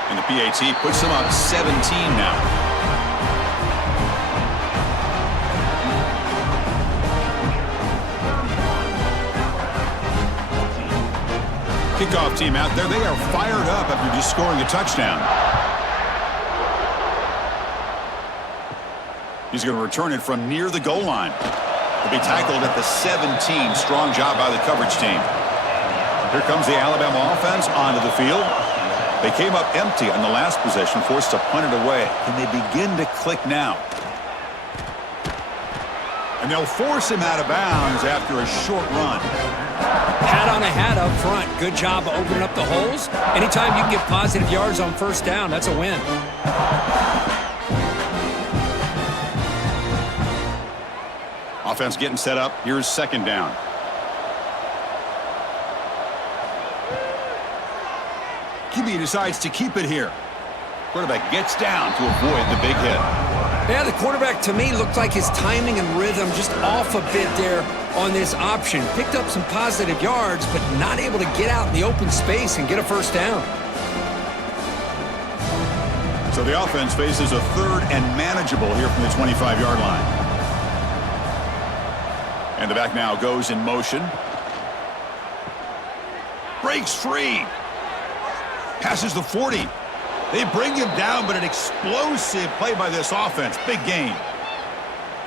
And the PAT puts them up 17 now. Kickoff team out there. They are fired up after just scoring a touchdown. He's going to return it from near the goal line. He'll be tackled at the 17. Strong job by the coverage team. Here comes the Alabama offense onto the field. They came up empty on the last possession, forced to punt it away. Can they begin to click now? And they'll force him out of bounds after a short run. Hat on a hat up front. Good job opening up the holes. Anytime you can get positive yards on first down, that's a win. Offense getting set up. Here's second down. QB decides to keep it here. Quarterback gets down to avoid the big hit. Yeah, the quarterback, to me, looked like his timing and rhythm just off a bit there on this option. Picked up some positive yards, but not able to get out in the open space and get a first down. So the offense faces a third and manageable here from the 25-yard line. And the back now goes in motion. Breaks free. Passes the 40. They bring him down, but an explosive play by this offense. Big game.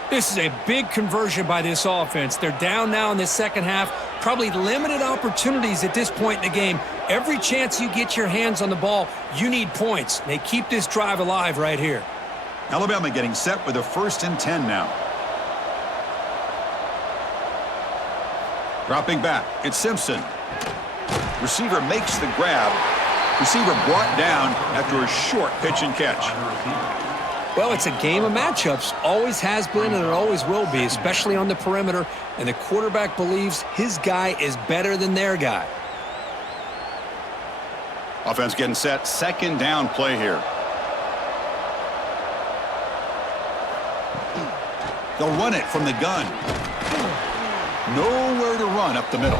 This is a big conversion by this offense. They're down now in the second half. Probably limited opportunities at this point in the game. Every chance you get your hands on the ball, you need points. They keep this drive alive right here. Alabama getting set with a 1st and 10 now. Dropping back, it's Simpson. Receiver makes the grab. Receiver brought down after a short pitch and catch. Well, it's a game of matchups. Always has been and it always will be, especially on the perimeter. And the quarterback believes his guy is better than their guy. Offense getting set. Second down play here. They'll run it from the gun. Nowhere to run up the middle.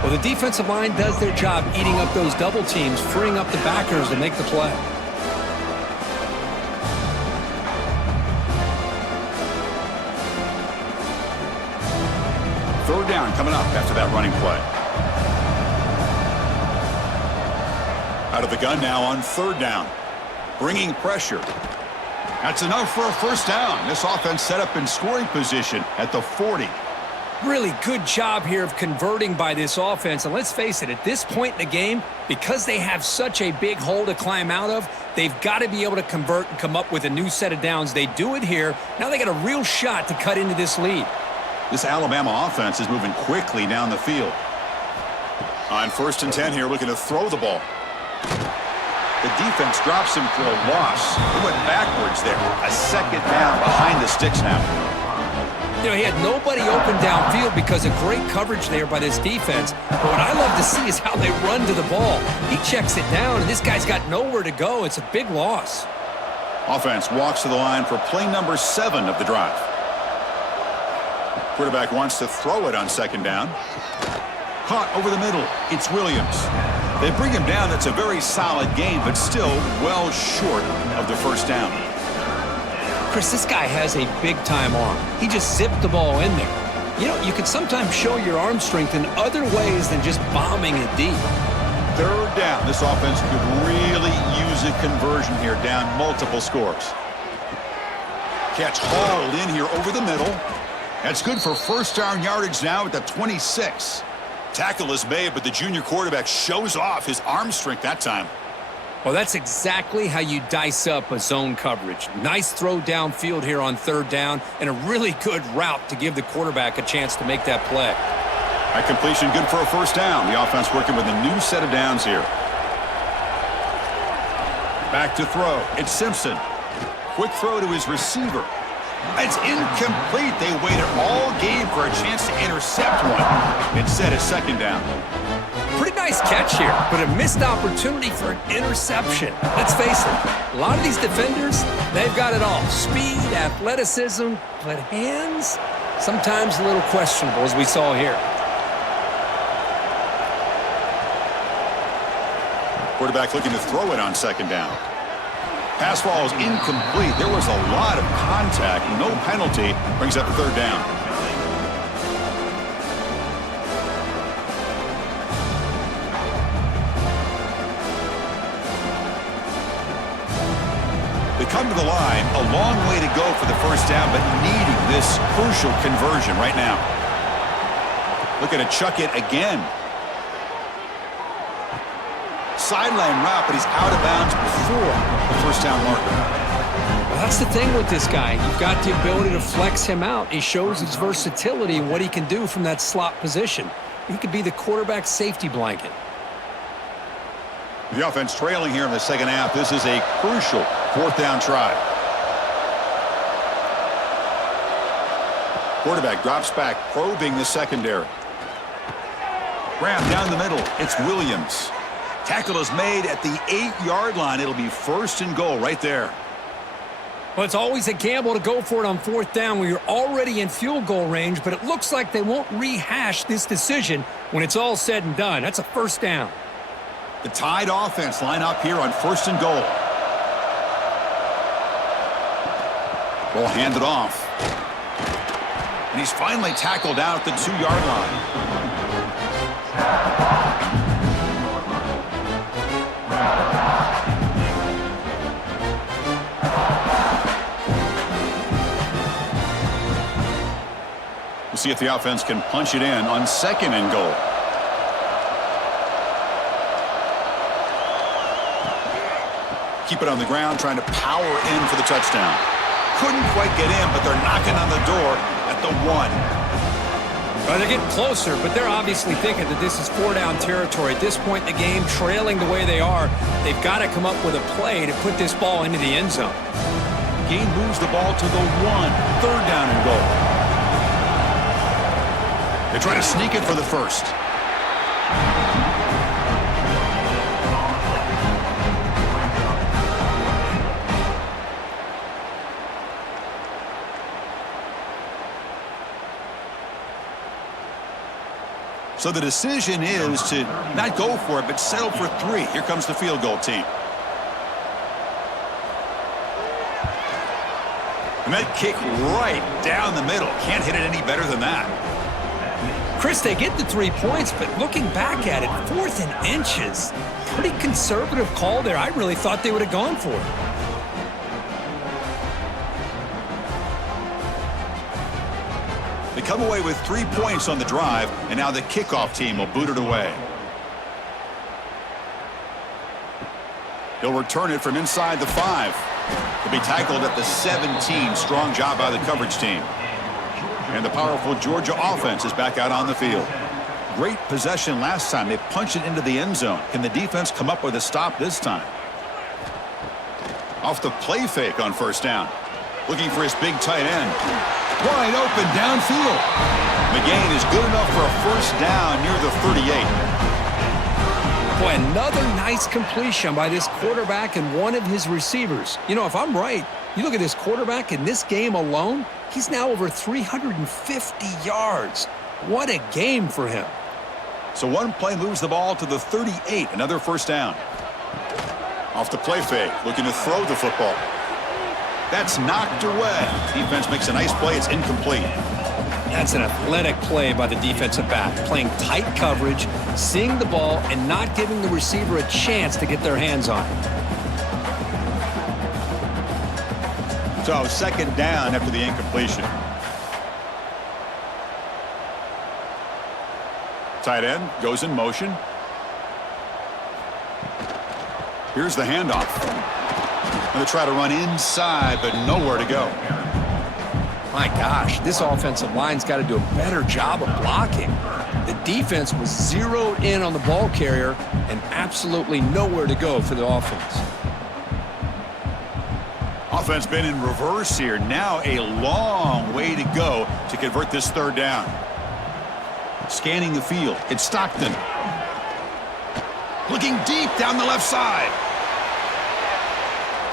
Well, the defensive line does their job eating up those double teams, freeing up the backers to make the play. Third down coming up after that running play. Out of the gun now on third down. Bringing pressure. That's enough for a first down. This offense set up in scoring position at the 40. Really good job here of converting by this offense. And let's face it, at this point in the game, because they have such a big hole to climb out of, they've got to be able to convert and come up with a new set of downs. They do it here. Now they got a real shot to cut into this lead. This Alabama offense is moving quickly down the field. On 1st and 10 here, looking to throw the ball. The defense drops him for a loss. He went backwards there. A second down behind the sticks now. You know, he had nobody open downfield because of great coverage there by this defense. But what I love to see is how they run to the ball. He checks it down, and this guy's got nowhere to go. It's a big loss. Offense walks to the line for play number 7 of the drive. Quarterback wants to throw it on second down. Caught over the middle. It's Williams. They bring him down. That's a very solid game, but still well short of the first down. Chris, this guy has a big-time arm. He just zipped the ball in there. You know, you can sometimes show your arm strength in other ways than just bombing it deep. Third down. This offense could really use a conversion here, down multiple scores. Catch hauled in here over the middle. That's good for first down yardage now at the 26. Tackle is made, but the junior quarterback shows off his arm strength that time. Well, that's exactly how you dice up a zone coverage. Nice throw downfield here on third down, and a really good route to give the quarterback a chance to make that play. That completion good for a first down. The offense working with a new set of downs here. Back to throw. It's Simpson. Quick throw to his receiver. It's incomplete. They waited all game for a chance to intercept one. Instead, a second down. Pretty nice catch here, but a missed opportunity for an interception. Let's face it, a lot of these defenders, they've got it all. Speed, athleticism, but hands, Sometimes a little questionable, as we saw here. Quarterback looking to throw it on second down. Pass ball is incomplete. There was a lot of contact. No penalty. Brings up the third down. They come to the line. A long way to go for the first down, but needing this crucial conversion right now. Looking to chuck it again. Sideline route, but he's out of bounds before the first down marker. Well, that's the thing with this guy. You've got the ability to flex him out. He shows his versatility and what he can do from that slot position. He could be the quarterback safety blanket. The offense trailing here in the second half. This is a crucial fourth down try. Quarterback drops back, probing the secondary. Grab down the middle. It's Williams. Tackle is made at the 8-yard line. It'll be first and goal right there. Well, it's always a gamble to go for it on fourth down when you're already in field goal range, but it looks like they won't rehash this decision when it's all said and done. That's a first down. The Tide offense line up here on first and goal. Ball handed off. And he's finally tackled out at the 2-yard line. We'll see if the offense can punch it in on second and goal. Keep it on the ground, trying to power in for the touchdown. Couldn't quite get in, but they're knocking on the door at the 1. Well, they're getting closer, but they're obviously thinking that this is four-down territory. At this point in the game, trailing the way they are, they've got to come up with a play to put this ball into the end zone. Gain moves the ball to the 1. Third down and goal. They try to sneak it for the first. So the decision is to not go for it, but settle for 3. Here comes the field goal team. And that kick right down the middle. Can't hit it any better than that. Chris, they get the 3 points, but looking back at it, 4th and inches. Pretty conservative call there. I really thought they would have gone for it. They come away with 3 points on the drive, and now the kickoff team will boot it away. He'll return it from inside the 5. He'll be tackled at the 17. Strong job by the coverage team. And the powerful Georgia offense is back out on the field. Great possession last time. They punched it into the end zone. Can the defense come up with a stop this time? Off the play fake on first down. Looking for his big tight end. Wide open downfield. McGain is good enough for a first down near the 38. Boy, another nice completion by this quarterback and one of his receivers. You know, if I'm right, you look at this quarterback in this game alone, he's now over 350 yards. What a game for him. So one play moves the ball to the 38. Another first down. Off the play fake, looking to throw the football. That's knocked away. Defense makes a nice play. It's incomplete. That's an athletic play by the defensive back, playing tight coverage, seeing the ball, and not giving the receiver a chance to get their hands on it. So second down after the incompletion. Tight end goes in motion. Here's the handoff. And they try to run inside, but nowhere to go. My gosh, this offensive line's got to do a better job of blocking. The defense was zeroed in on the ball carrier and absolutely nowhere to go for the offense. Offense been in reverse here. Now a long way to go to convert this third down. Scanning the field. It's Stockton. Looking deep down the left side.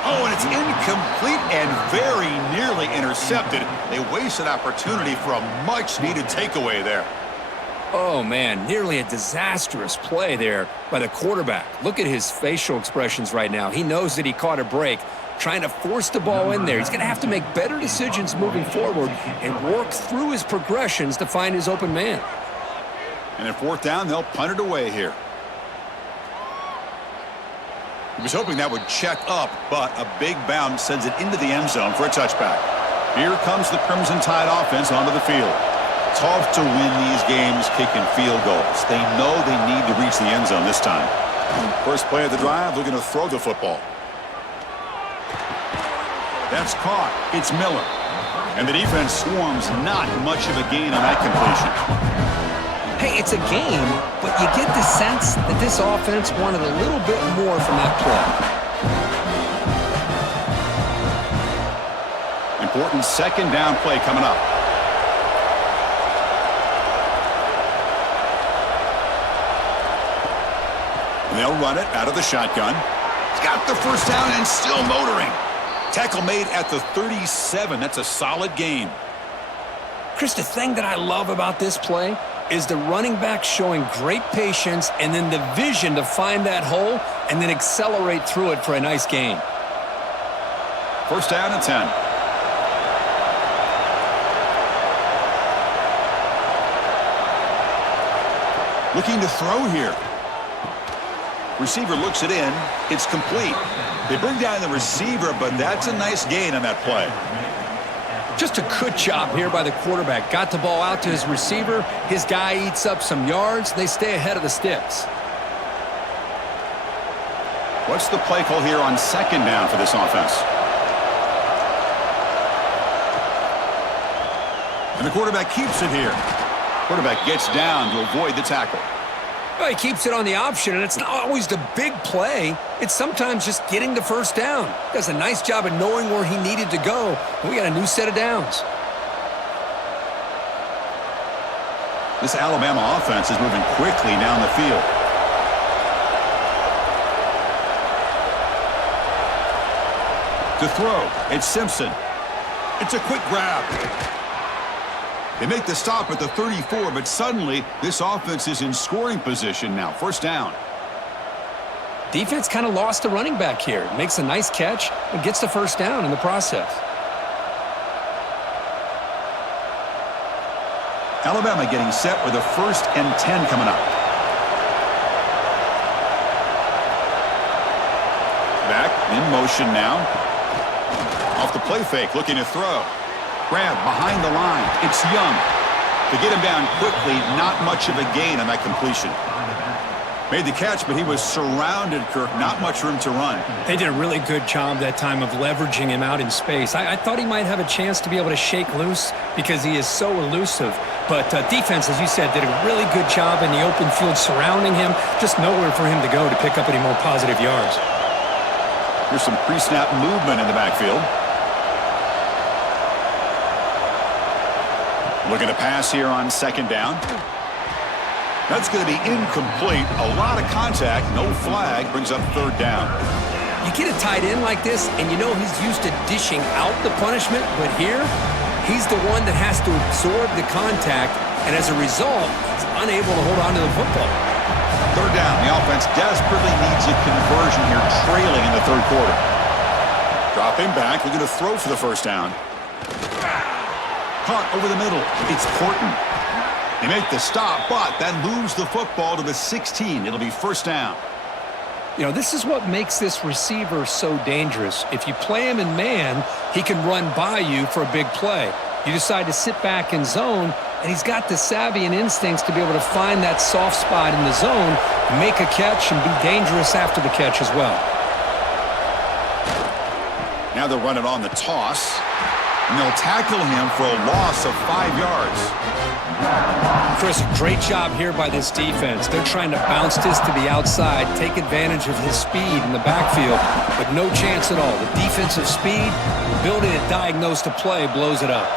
Oh, and it's incomplete and very nearly intercepted. They wasted opportunity for a much-needed takeaway there. Oh, man, nearly a disastrous play there by the quarterback. Look at his facial expressions right now. He knows that he caught a break, trying to force the ball in there. He's going to have to make better decisions moving forward and work through his progressions to find his open man. And at fourth down, they'll punt it away here. He was hoping that would check up, but a big bounce sends it into the end zone for a touchback. Here comes the Crimson Tide offense onto the field. Tough to win these games kicking field goals. They know they need to reach the end zone this time. First play of the drive, they're going to throw the football. That's caught. It's Miller. And the defense swarms, not much of a gain on that completion. Hey, it's a game, but you get the sense that this offense wanted a little bit more from that play. Important second down play coming up. And they'll run it out of the shotgun. He's got the first down and still motoring. Tackle made at the 37. That's a solid gain. Chris, the thing that I love about this play is the running back showing great patience and then the vision to find that hole and then accelerate through it for a nice gain. First down and 10. Looking to throw here. Receiver looks it in. It's complete. They bring down the receiver, but that's a nice gain on that play. Just a good job here by the quarterback. Got the ball out to his receiver. His guy eats up some yards. They stay ahead of the sticks. What's the play call here on second down for this offense? And the quarterback keeps it here. Quarterback gets down to avoid the tackle. Well, he keeps it on the option, and it's not always the big play. It's sometimes just getting the first down. Does a nice job of knowing where he needed to go. And we got a new set of downs. This Alabama offense is moving quickly down the field. To throw, it's Simpson. It's a quick grab. They make the stop at the 34, but suddenly this offense is in scoring position now. First down. Defense kind of lost the running back here. Makes a nice catch and gets the first down in the process. Alabama getting set with a 1st and 10 coming up. Back in motion now. Off the play fake, looking to throw. Grab behind the line. It's Young. To get him down quickly, not much of a gain on that completion. Made the catch, but he was surrounded, Kirk. Not much room to run. They did a really good job that time of leveraging him out in space. I thought he might have a chance to be able to shake loose because he is so elusive. But defense, as you said, did a really good job in the open field surrounding him. Just nowhere for him to go to pick up any more positive yards. Here's some pre-snap movement in the backfield. Looking to pass here on second down. That's going to be incomplete. A lot of contact, no flag, brings up third down. You get a tight end like this, and you know he's used to dishing out the punishment, but here, he's the one that has to absorb the contact, and as a result, he's unable to hold on to the football. Third down. The offense desperately needs a conversion here, trailing in the third quarter. Dropping back, looking to throw for the first down. Caught over the middle. It's Horton. They make the stop, but then lose the football to the 16. It'll be first down. You know, this is what makes this receiver so dangerous. If you play him in man, he can run by you for a big play. You decide to sit back in zone, and he's got the savvy and instincts to be able to find that soft spot in the zone, make a catch, and be dangerous after the catch as well. Now they'll run it on the toss. And they'll tackle him for a loss of 5 yards. Chris, great job here by this defense. They're trying to bounce this to the outside, take advantage of his speed in the backfield, but no chance at all. The defensive speed, the ability to diagnose the play, blows it up.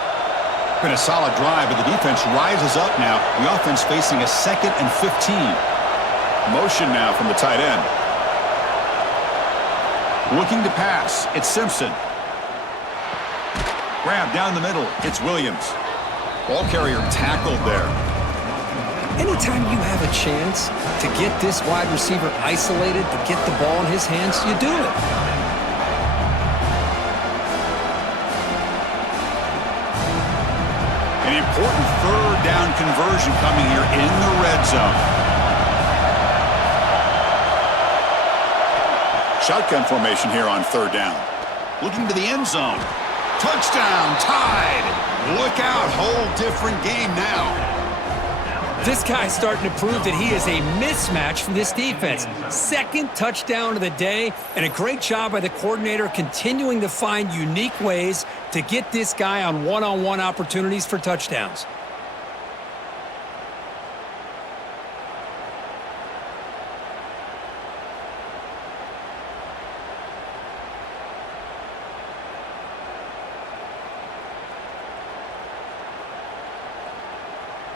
Been a solid drive, but the defense rises up now. The offense facing a 2nd and 15. Motion now from the tight end. Looking to pass. It's Simpson. Grab down the middle. It's Williams. Ball carrier tackled there. Anytime you have a chance to get this wide receiver isolated, to get the ball in his hands, you do it. An important third down conversion coming here in the red zone. Shotgun formation here on third down. Looking to the end zone. Touchdown, tied. Look out, whole different game now. This guy's starting to prove that he is a mismatch from this defense. Second touchdown of the day, and a great job by the coordinator continuing to find unique ways to get this guy on one-on-one opportunities for touchdowns.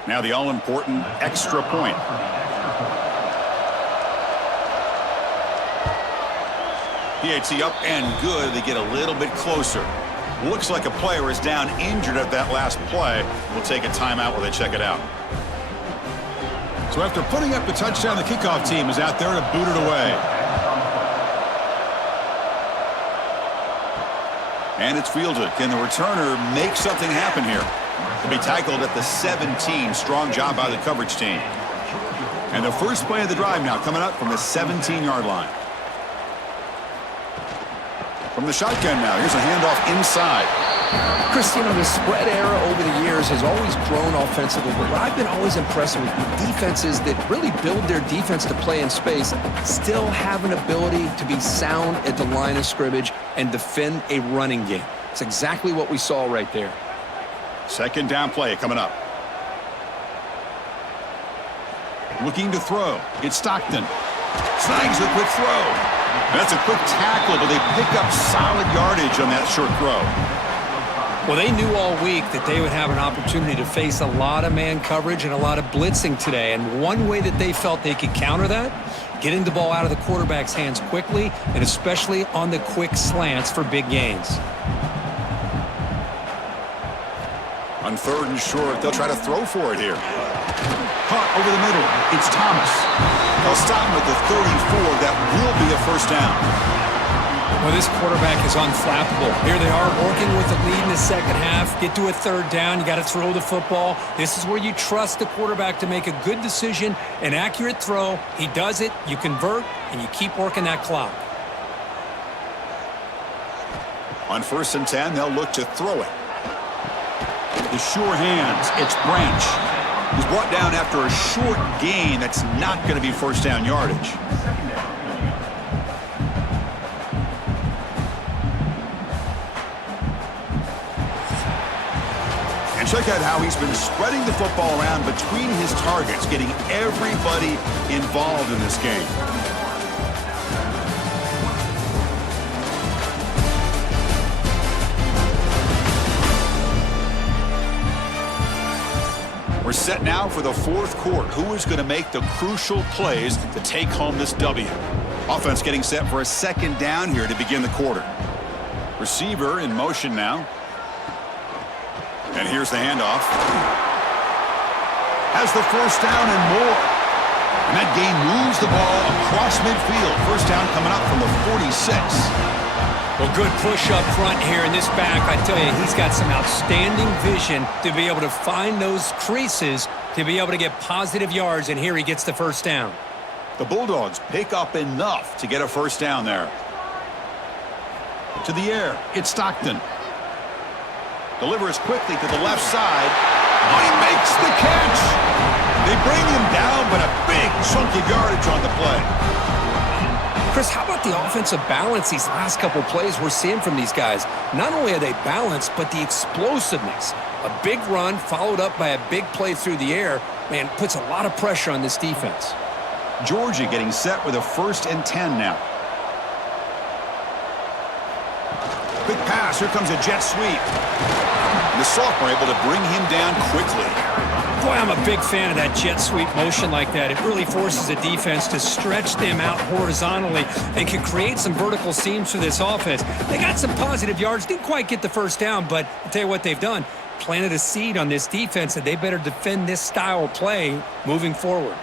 Now the all-important extra point. PAT up and good. They get a little bit closer. Looks like a player is down injured at that last play. We'll take a timeout while they check it out. So after putting up the touchdown, the kickoff team is out there to boot it away. And it's fielded. Can the returner make something happen here? To be tackled at the 17. Strong job by the coverage team. And the first play of the drive now coming up from the 17-yard line. From the shotgun now, here's a handoff inside. Chris, the spread era over the years has always grown offensively, but what I've been always impressed with defenses that really build their defense to play in space still have an ability to be sound at the line of scrimmage and defend a running game. It's exactly what we saw right there. Second down play coming up. Looking to throw. It's Stockton. Snags the quick throw. That's a quick tackle, but they pick up solid yardage on that short throw. Well, they knew all week that they would have an opportunity to face a lot of man coverage and a lot of blitzing today. And one way that they felt they could counter that, getting the ball out of the quarterback's hands quickly, and especially on the quick slants for big gains. On third and short, they'll try to throw for it here. Caught over the middle. It's Thomas. They'll stop him at the 34. That will be a first down. Well, this quarterback is unflappable. Here they are working with the lead in the second half. Get to a third down. You got to throw the football. This is where you trust the quarterback to make a good decision, an accurate throw. He does it. You convert, and you keep working that clock. On 1st and 10, they'll look to throw it. The sure hands. It's Branch. He's brought down after a short gain. That's not going to be first down yardage. And check out how he's been spreading the football around between his targets, getting everybody involved in this game. We're set now for the fourth quarter. Who is going to make the crucial plays to take home this W? Offense getting set for a second down here to begin the quarter. Receiver in motion now. And here's the handoff. Has the first down and more. And that gain moves the ball across midfield. First down coming up from the 46. Well, good push up front here in this back. I tell you, he's got some outstanding vision to be able to find those creases to be able to get positive yards, and here he gets the first down. The Bulldogs pick up enough to get a first down there. To the air, it's Stockton. Delivers quickly to the left side. Oh, he makes the catch. They bring him down, but a big chunk of yardage on the play. Chris, how about the offensive balance these last couple plays we're seeing from these guys? Not only are they balanced, but the explosiveness. A big run followed up by a big play through the air, man, puts a lot of pressure on this defense. Georgia getting set with a 1st and 10 now. Quick pass. Here comes a jet sweep. And the sophomore able to bring him down quickly. Boy, I'm a big fan of that jet sweep motion like that. It really forces a defense to stretch them out horizontally and can create some vertical seams for this offense. They got some positive yards, didn't quite get the first down, but I'll tell you what they've done. Planted a seed on this defense that they better defend this style of play moving forward.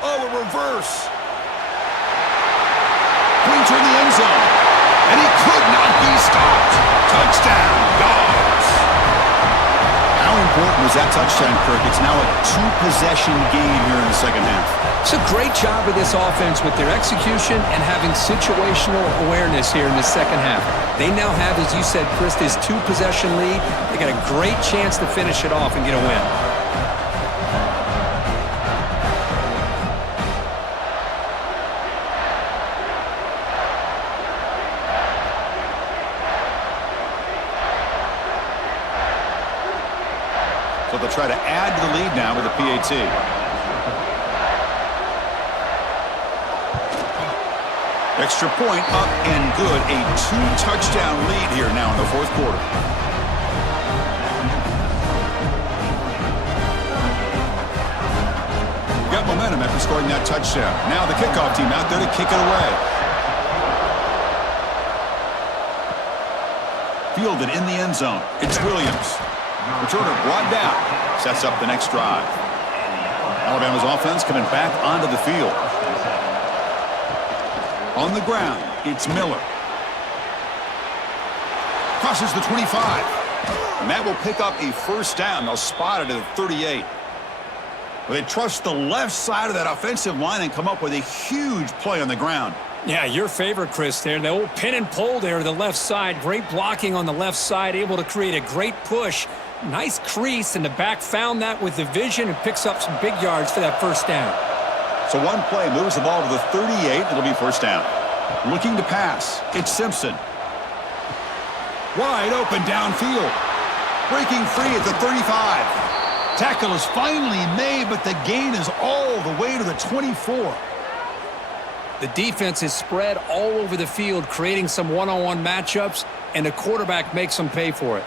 Oh, a reverse. Pointer in the end zone. And he could not be stopped. Touchdown, Dogs. How important was that touchdown, Kirk? It's now a two-possession game here in the second half. It's a great job of this offense with their execution and having situational awareness here in the second half. They now have, as you said, Chris, this two-possession lead. They got a great chance to finish it off and get a win. So they'll try to add to the lead now with a PAT. Extra point up and good. A two-touchdown lead here now in the fourth quarter. Got momentum after scoring that touchdown. Now the kickoff team out there to kick it away. Fielded in the end zone. It's Williams. Returner brought down. Sets up the next drive. Alabama's offense coming back onto the field. On the ground, it's Miller. Crosses the 25. And that will pick up a first down. They'll spot it at the 38. Well, they trust the left side of that offensive line and come up with a huge play on the ground. Yeah, your favorite, Chris, there. The old pin and pull there to the left side. Great blocking on the left side, able to create a great push. Nice crease, and the back found that with the vision and picks up some big yards for that first down. So one play moves the ball to the 38. It'll be first down. Looking to pass. It's Simpson. Wide open downfield. Breaking free at the 35. Tackle is finally made, but the gain is all the way to the 24. The defense is spread all over the field, creating some one-on-one matchups, and the quarterback makes them pay for it.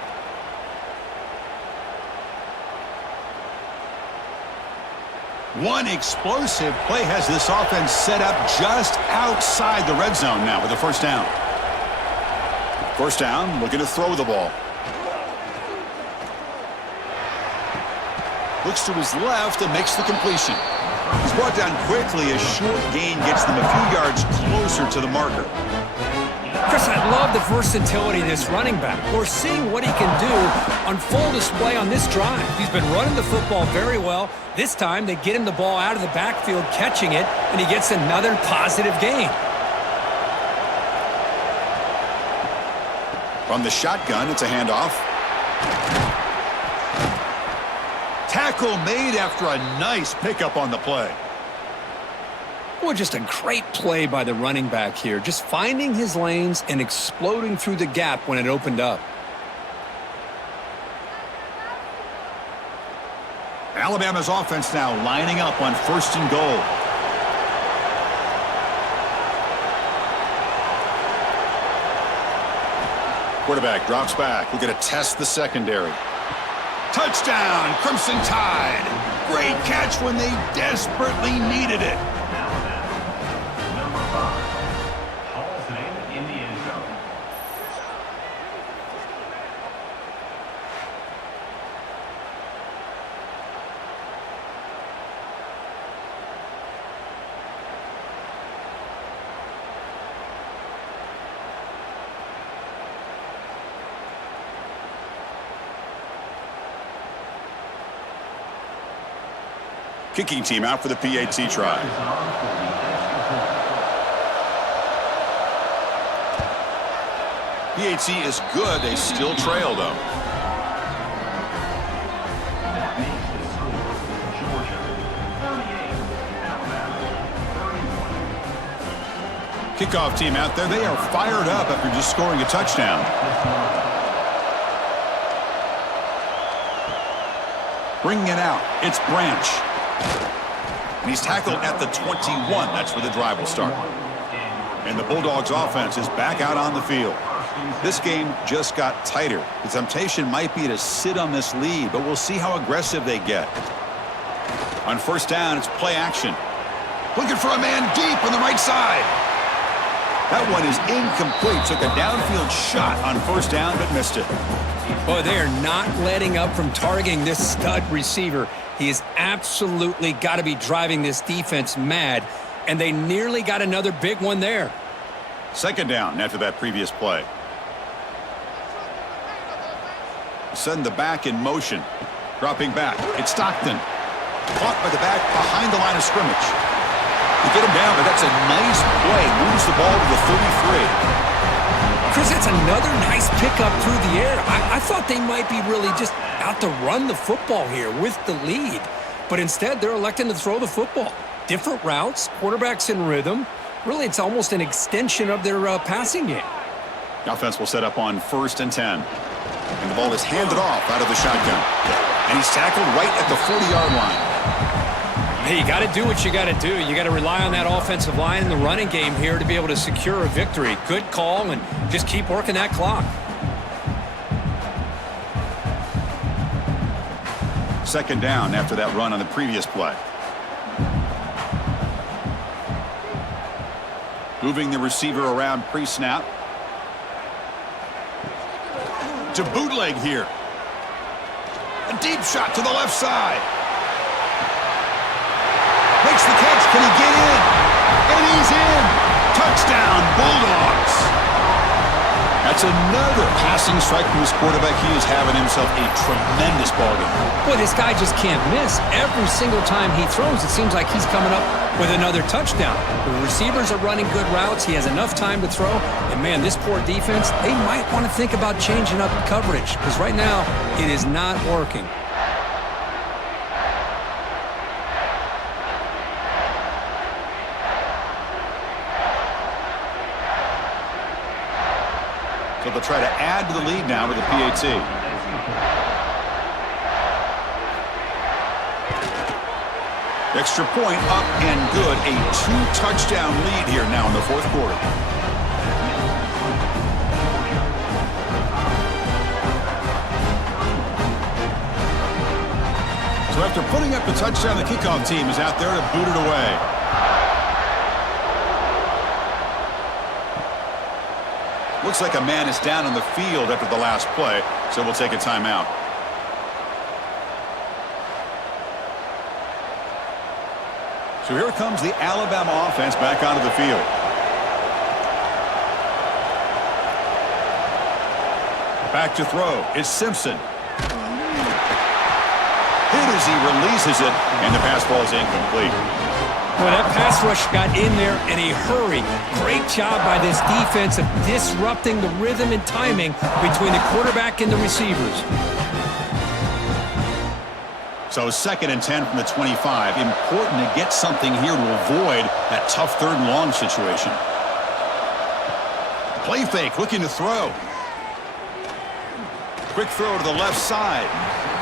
One explosive play has this offense set up just outside the red zone now with a first down. First down, looking to throw the ball. Looks to his left and makes the completion. He's brought down quickly. A short gain gets them a few yards closer to the marker. Chris, I love the versatility of this running back. We're seeing what he can do on full display on this drive. He's been running the football very well. This time, they get him the ball out of the backfield, catching it, and he gets another positive gain. From the shotgun, it's a handoff. Tackle made after a nice pickup on the play. Well, just a great play by the running back here. Just finding his lanes and exploding through the gap when it opened up. Alabama's offense now lining up on first and goal. Quarterback drops back. We're going to test the secondary. Touchdown, Crimson Tide. Great catch when they desperately needed it. Kicking team out for the PAT try. PAT is good. They still trail, though. Kickoff team out there. They are fired up after just scoring a touchdown. Bringing it out. It's Branch. And he's tackled at the 21. That's where the drive will start. And the Bulldogs offense is back out on the field. This game just got tighter. The temptation might be to sit on this lead, but we'll see how aggressive they get. On first down, it's play action. Looking for a man deep on the right side. That one is incomplete. Took a downfield shot on first down, but missed it. Boy, they are not letting up from targeting this stud receiver. He has absolutely got to be driving this defense mad, and they nearly got another big one there. Second down after that previous play. Send the back in motion. Dropping back. It's Stockton. Caught by the back behind the line of scrimmage. You get him down, but that's a nice play. Moves the ball to the 33. Chris, that's another nice pickup through the air. I thought they might be really just out to run the football here with the lead. But instead, they're electing to throw the football. Different routes, quarterbacks in rhythm. Really, it's almost an extension of their passing game. The offense will set up on 1st and 10. And the ball is handed off out of the shotgun. And he's tackled right at the 40-yard line. Hey, you got to do what you got to do. You got to rely on that offensive line in the running game here to be able to secure a victory. Good call, and just keep working that clock. Second down after that run on the previous play. Moving the receiver around pre-snap. To bootleg here. A deep shot to the left side. Makes the catch. Can he get in? And he's in. Touchdown, Bulldogs. That's another passing strike from his quarterback. He is having himself a tremendous ballgame. Boy, this guy just can't miss. Every single time he throws, it seems like he's coming up with another touchdown. The receivers are running good routes. He has enough time to throw. And, man, this poor defense, they might want to think about changing up coverage because right now it is not working. So they'll try to add to the lead now with a PAT. Extra point up and good. A 2-touchdown lead here now in the 4th quarter. So after putting up the touchdown, the kickoff team is out there to boot it away. Looks like a man is down on the field after the last play, so we'll take a timeout. So here comes the Alabama offense back onto the field. Back to throw. It's Simpson. Hit as he releases it, and the pass ball is incomplete. Well, that pass rush got in there in a hurry. Great job by this defense of disrupting the rhythm and timing between the quarterback and the receivers. So 2nd and 10 from the 25. Important to get something here to avoid that tough 3rd and long situation. Play fake, looking to throw. Quick throw to the left side.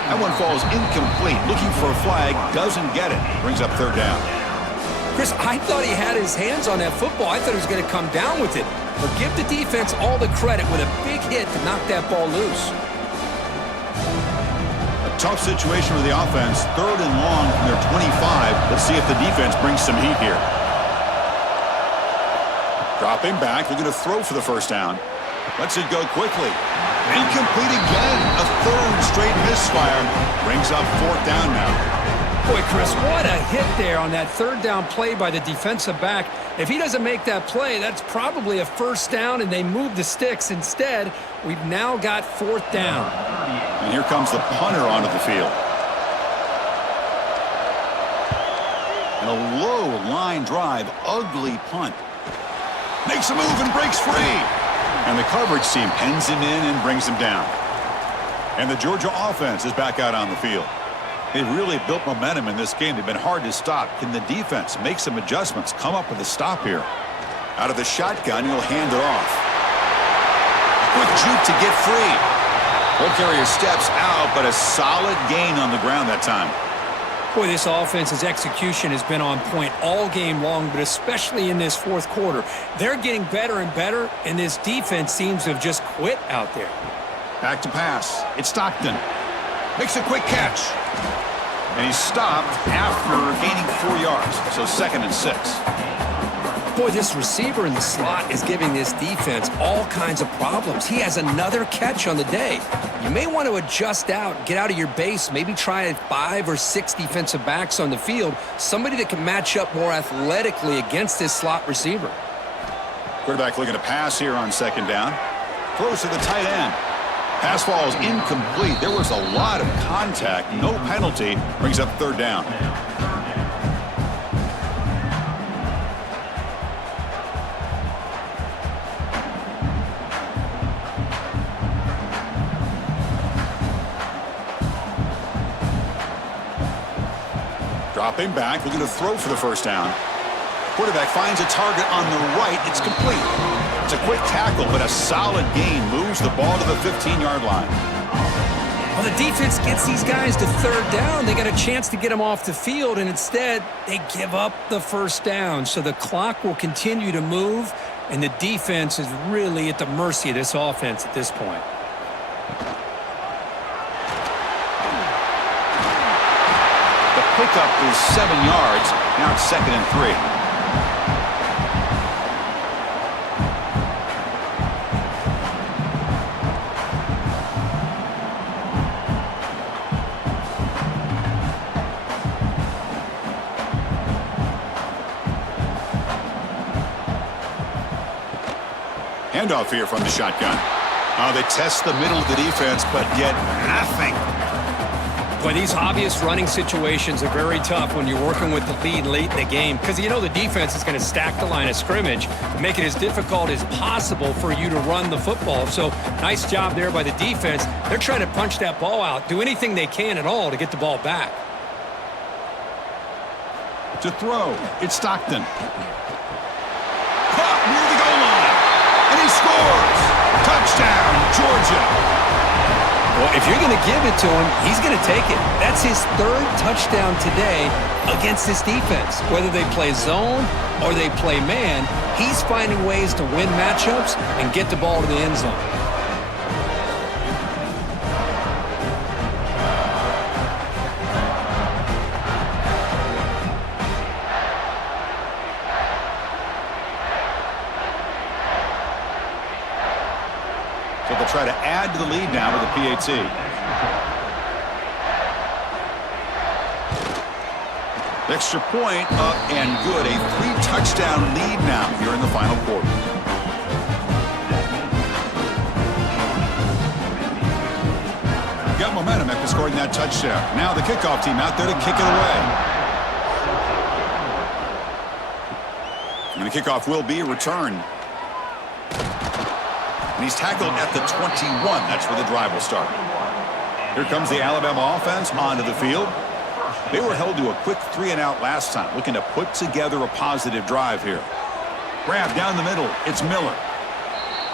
That one falls incomplete. Looking for a flag, doesn't get it. Brings up 3rd down. Chris, I thought he had his hands on that football. I thought he was going to come down with it. But give the defense all the credit with a big hit to knock that ball loose. A tough situation for the offense. 3rd and long from their 25. Let's see if the defense brings some heat here. Dropping back, looking to throw for the 1st down. Lets it go quickly. Incomplete again. A 3rd straight misfire. Brings up 4th down now. Boy, Chris, what a hit there on that 3rd down play by the defensive back. If he doesn't make that play, that's probably a 1st down, and they move the sticks. Instead, we've now got 4th down. And here comes the punter onto the field. And a low line drive, ugly punt. Makes a move and breaks free. And the coverage team pens him in and brings him down. And the Georgia offense is back out on the field. They've really built momentum in this game. They've been hard to stop. Can the defense make some adjustments, come up with a stop here? Out of the shotgun, he'll hand it off. A quick juke to get free. Ball carrier steps out, but a solid gain on the ground that time. Boy, this offense's execution has been on point all game long, but especially in this fourth quarter. They're getting better and better, and this defense seems to have just quit out there. Back to pass. It's Stockton. Makes a quick catch. And he's stopped after gaining 4 yards. So 2nd and 6. Boy, this receiver in the slot is giving this defense all kinds of problems. He has another catch on the day. You may want to adjust out, get out of your base, maybe try 5 or 6 defensive backs on the field, somebody that can match up more athletically against this slot receiver. Quarterback looking to pass here on 2nd down. Throws to the tight end. Pass ball is incomplete. There was a lot of contact. No penalty. Brings up 3rd down. Dropping back, looking to throw for the 1st down. Quarterback finds a target on the right. It's complete. It's a quick tackle, but a solid gain. Moves the ball to the 15-yard line. Well, the defense gets these guys to 3rd down. They got a chance to get them off the field, and instead they give up the 1st down. So the clock will continue to move, and the defense is really at the mercy of this offense at this point. Pickup is 7 yards. Now it's 2nd and 3. Handoff here from the shotgun. They test the middle of the defense, but get nothing. Boy, these obvious running situations are very tough when you're working with the lead late in the game because you know the defense is going to stack the line of scrimmage, make it as difficult as possible for you to run the football. So nice job there by the defense. They're trying to punch that ball out, do anything they can at all to get the ball back. To throw, it's Stockton. Caught near the goal line, and he scores. Touchdown, Georgia. Well, if you're going to give it to him, he's going to take it. That's his 3rd touchdown today against this defense. Whether they play zone or they play man, he's finding ways to win matchups and get the ball to the end zone. So they'll try to add to the lead now with the PAT. Extra point up and good. A 3-touchdown lead now here in the final quarter. Got momentum after scoring that touchdown. Now the kickoff team out there to kick it away. And the kickoff will be returned. And he's tackled at the 21. That's where the drive will start. Here comes the Alabama offense onto the field. They were held to a quick 3-and-out last time, looking to put together a positive drive here. Grab down the middle. It's Miller.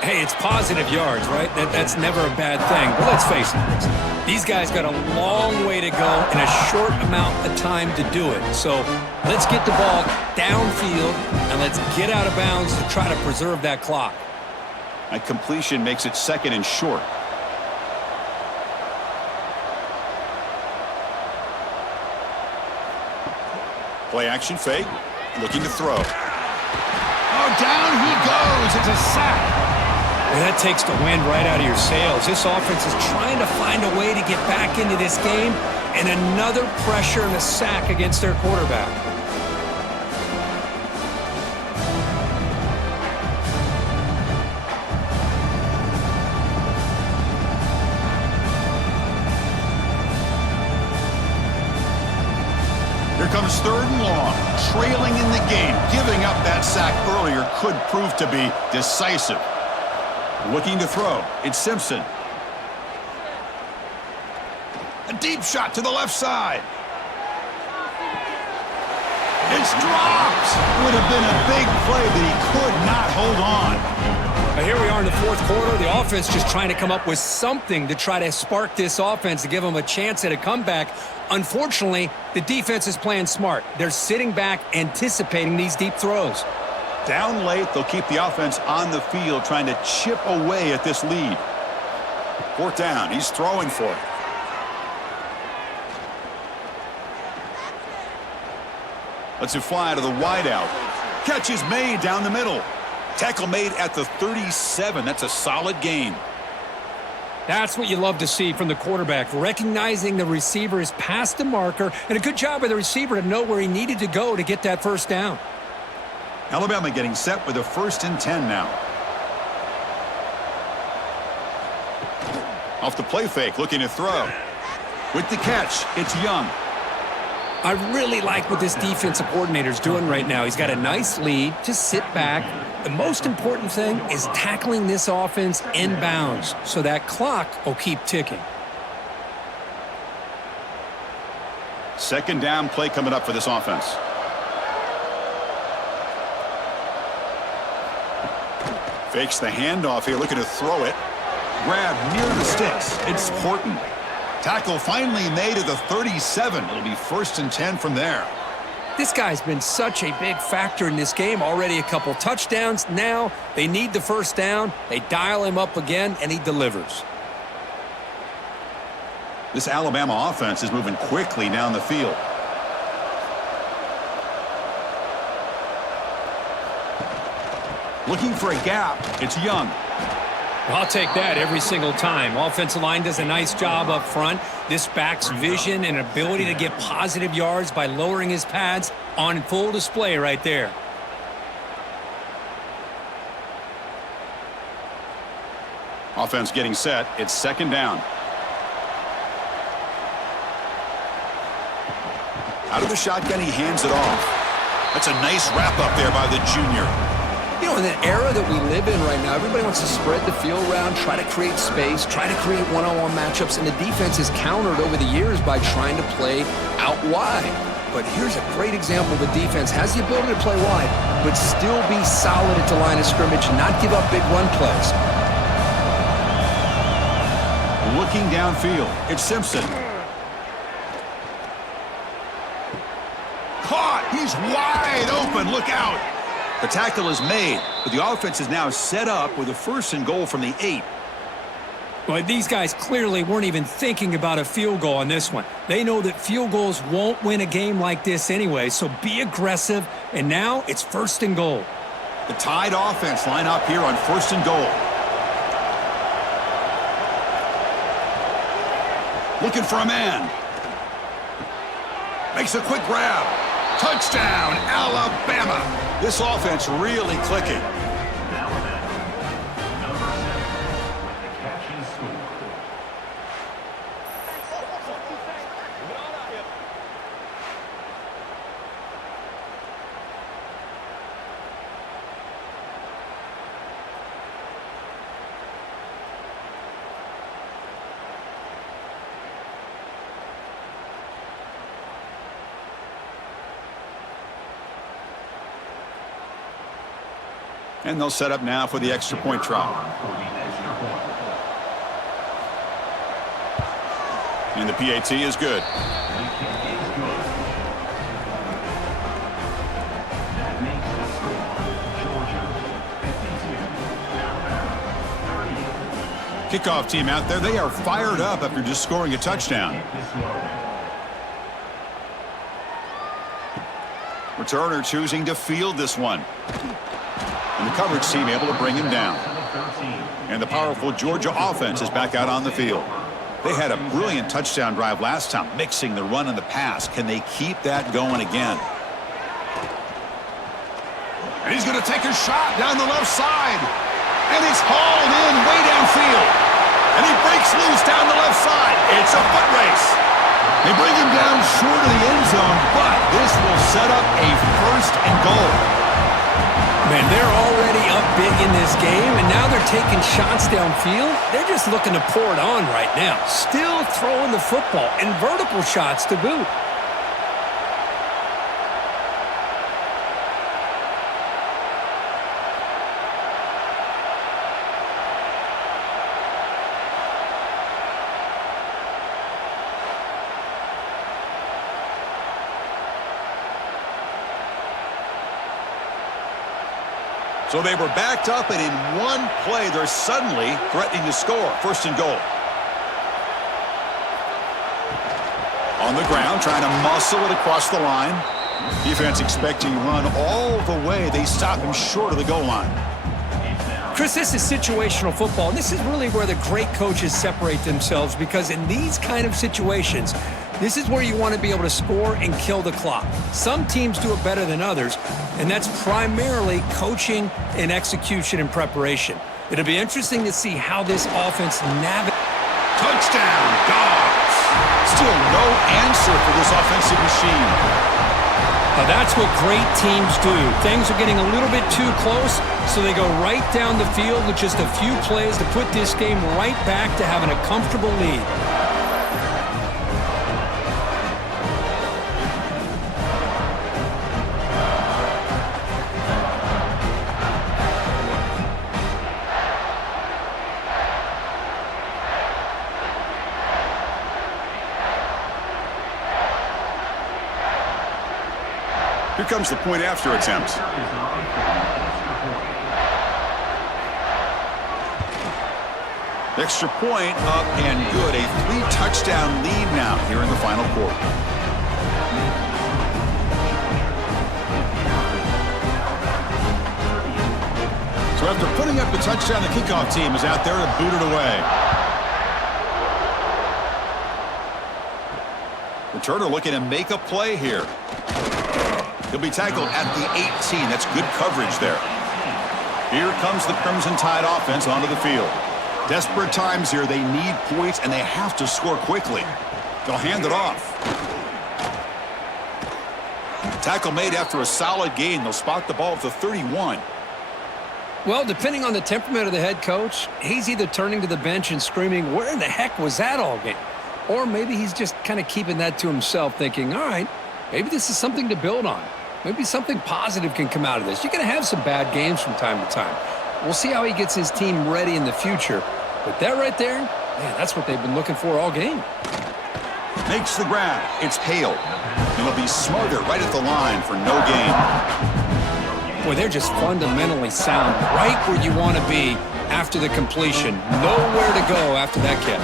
Hey, it's positive yards, right? That's never a bad thing. But let's face it, these guys got a long way to go in a short amount of time to do it. So let's get the ball downfield, and let's get out of bounds to try to preserve that clock. A completion makes it 2nd and short. Play action fake. Looking to throw. Oh, down he goes. It's a sack. Well, that takes the wind right out of your sails. This offense is trying to find a way to get back into this game, and another pressure and a sack against their quarterback. Here comes 3rd and long, trailing in the game. Giving up that sack earlier could prove to be decisive. Looking to throw. It's Simpson. A deep shot to the left side. It's dropped. Would have been a big play, but he could not hold on. Here we are in the fourth quarter. The offense just trying to come up with something to try to spark this offense to give them a chance at a comeback. Unfortunately, the defense is playing smart. They're sitting back, anticipating these deep throws. Down late, they'll keep the offense on the field trying to chip away at this lead. Fourth down, he's throwing for it. Lets it fly to the wideout. Catch is made down the middle. Tackle made at the 37. That's a solid gain. That's what you love to see from the quarterback, recognizing the receiver is past the marker, and a good job by the receiver to know where he needed to go to get that first down. Alabama getting set with a 1st and 10 now. Off the play fake, looking to throw. With the catch, it's Young. I really like what this defensive coordinator's doing right now. He's got a nice lead. Just sit back. The most important thing is tackling this offense inbounds so that clock will keep ticking. Second down play coming up for this offense. Fakes the handoff here, looking to throw it. Grab near the sticks. It's Horton. Tackle finally made at the 37. It'll be 1st and 10 from there. This guy's been such a big factor in this game. Already a couple touchdowns. Now they need the first down. They dial him up again, and he delivers. This Alabama offense is moving quickly down the field. Looking for a gap. It's Young. I'll take that every single time. Offensive line does a nice job up front. This back's vision and ability to get positive yards by lowering his pads on full display right there. Offense getting set. It's 2nd down. Out of the shotgun, he hands it off. That's a nice wrap up there by the junior. You know, in the era that we live in right now, everybody wants to spread the field around, try to create space, try to create one-on-one matchups, and the defense is countered over the years by trying to play out wide. But here's a great example. The defense has the ability to play wide, but still be solid at the line of scrimmage and not give up big run plays. Looking downfield, it's Simpson. Caught! He's wide open. Look out! The tackle is made, but the offense is now set up with a 1st and goal from the 8. Well, these guys clearly weren't even thinking about a field goal on this one. They know that field goals won't win a game like this anyway, so be aggressive, and now it's 1st and goal. The Tide offense line up here on 1st and goal. Looking for a man. Makes a quick grab. Touchdown, Alabama. This offense really clicking. And they'll set up now for the extra point try. And the PAT is good. Kickoff team out there, they are fired up after just scoring a touchdown. Returner choosing to field this one. And the coverage team able to bring him down. And the powerful Georgia offense is back out on the field. They had a brilliant touchdown drive last time, mixing the run and the pass. Can they keep that going again? And he's going to take a shot down the left side. And he's hauled in way downfield. And he breaks loose down the left side. It's a foot race. They bring him down short of the end zone, but this will set up a 1st and goal. Man, they're already up big in this game, and now they're taking shots downfield. They're just looking to pour it on right now. Still throwing the football, and vertical shots to boot. So they were backed up, and in one play, they're suddenly threatening to score. First and goal. On the ground, trying to muscle it across the line. Defense expecting run all the way. They stop him short of the goal line. Chris, this is situational football, and this is really where the great coaches separate themselves, because in these kind of situations, this is where you want to be able to score and kill the clock. Some teams do it better than others, and that's primarily coaching and execution and preparation. It'll be interesting to see how this offense navigates. Touchdown, Dogs! Still no answer for this offensive machine. Now that's what great teams do. Things are getting a little bit too close, so they go right down the field with just a few plays to put this game right back to having a comfortable lead. Here comes the point after attempt. Extra point up and good. A 3-touchdown lead now here in the final quarter. So after putting up the touchdown, the kickoff team is out there to boot it away. Returner looking to make a play here. He'll be tackled at the 18. That's good coverage there. Here comes the Crimson Tide offense onto the field. Desperate times here. They need points, and they have to score quickly. They'll hand it off. Tackle made after a solid gain. They'll spot the ball at the 31. Well, depending on the temperament of the head coach, he's either turning to the bench and screaming, "Where in the heck was that all game?" Or maybe he's just kind of keeping that to himself, thinking, all right, maybe this is something to build on. Maybe something positive can come out of this. You're going to have some bad games from time to time. We'll see how he gets his team ready in the future. But that right there, man, that's what they've been looking for all game. Makes the grab. It's Hale. And he'll be smarter right at the line for no gain. Boy, they're just fundamentally sound right where you want to be after the completion. Nowhere to go after that catch.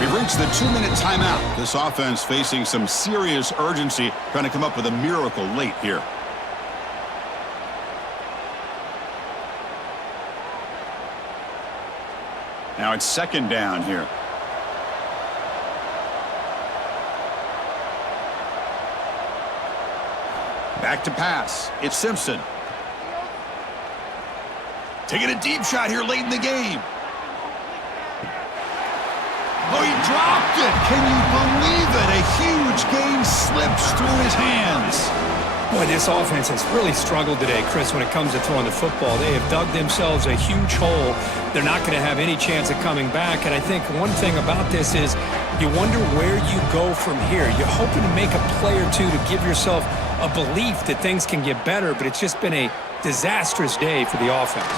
We've reached the 2-minute timeout. This offense facing some serious urgency, trying to come up with a miracle late here. Now it's second down here. Back to pass. It's Simpson. Taking a deep shot here late in the game. Oh, he dropped it. Can you believe it? A huge game slips through his hands. Boy, this offense has really struggled today, Chris, when it comes to throwing the football. They have dug themselves a huge hole. They're not going to have any chance of coming back. And I think one thing about this is you wonder where you go from here. You're hoping to make a play or two to give yourself a belief that things can get better, but it's just been a disastrous day for the offense.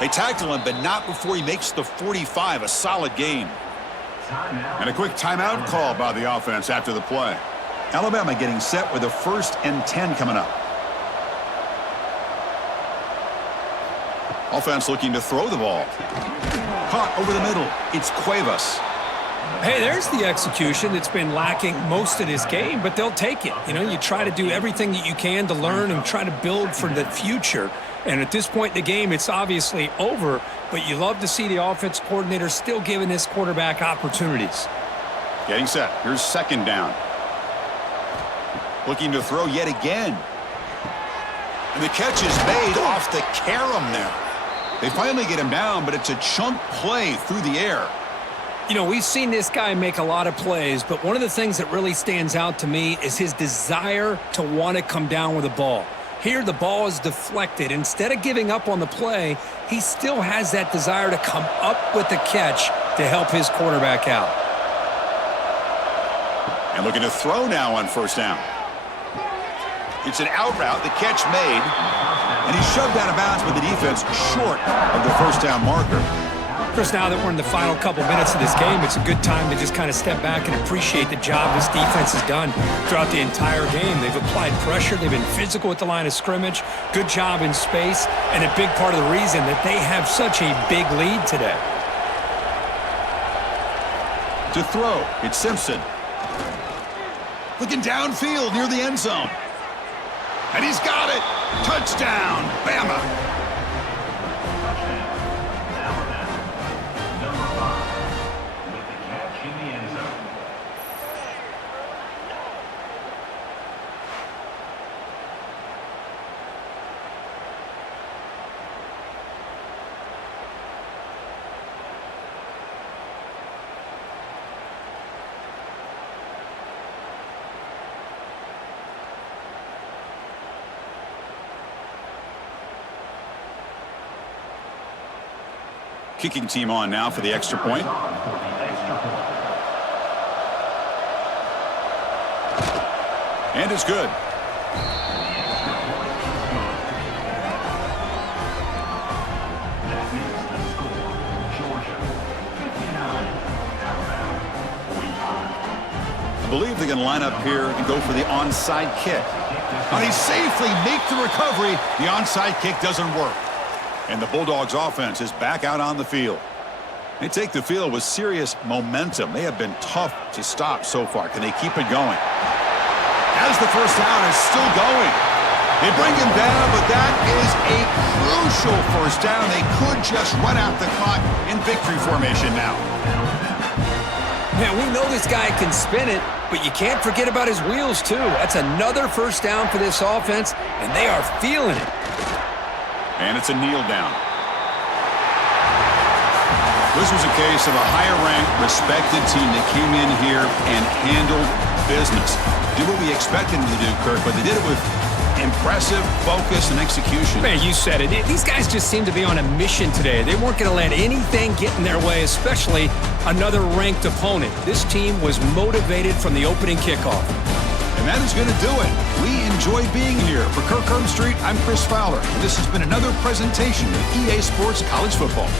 They tackle him, but not before he makes the 45, a solid gain. And a quick timeout call by the offense after the play. Alabama getting set with a 1st and 10 coming up. Offense looking to throw the ball. Caught over the middle. It's Cuevas. Hey, there's the execution that's been lacking most of this game, but they'll take it. You know, you try to do everything that you can to learn and try to build for the future. And at this point in the game, it's obviously over, but you love to see the offense coordinator still giving this quarterback opportunities. Getting set. Here's second down. Looking to throw yet again. And the catch is made off the carom there. They finally get him down, but it's a chunk play through the air. You know, we've seen this guy make a lot of plays, but one of the things that really stands out to me is his desire to want to come down with the ball. Here, the ball is deflected. Instead of giving up on the play, he still has that desire to come up with the catch to help his quarterback out. And looking to throw now on first down. It's an out route, the catch made, and he's shoved out of bounds with the defense short of the first down marker. course, now that we're in the final couple minutes of this game, it's a good time to just kind of step back and appreciate the job this defense has done throughout the entire game. They've applied pressure. They've been physical at the line of scrimmage. Good job in space, and a big part of the reason that they have such a big lead today. To throw, it's Simpson. Looking downfield near the end zone. And he's got it. Touchdown, Bama. Kicking team on now for the extra point. And it's good. I believe they're going to line up here and go for the onside kick. And he safely makes the recovery. The onside kick doesn't work. And the Bulldogs offense is back out on the field. They take the field with serious momentum. They have been tough to stop so far. Can they keep it going? As the first down is still going. They bring him down, but that is a crucial first down. They could just run out the clock in victory formation now. Man, we know this guy can spin it, but you can't forget about his wheels, too. That's another first down for this offense, and they are feeling it. And it's a kneel down. This was a case of a higher-ranked, respected team that came in here and handled business. Did what we expected them to do, Kirk, but they did it with impressive focus and execution. Man, you said it. These guys just seem to be on a mission today. They weren't going to let anything get in their way, especially another ranked opponent. This team was motivated from the opening kickoff. And that is going to do it. We enjoy being here. For Kirk Street, I'm Chris Fowler. And this has been another presentation of EA Sports College Football.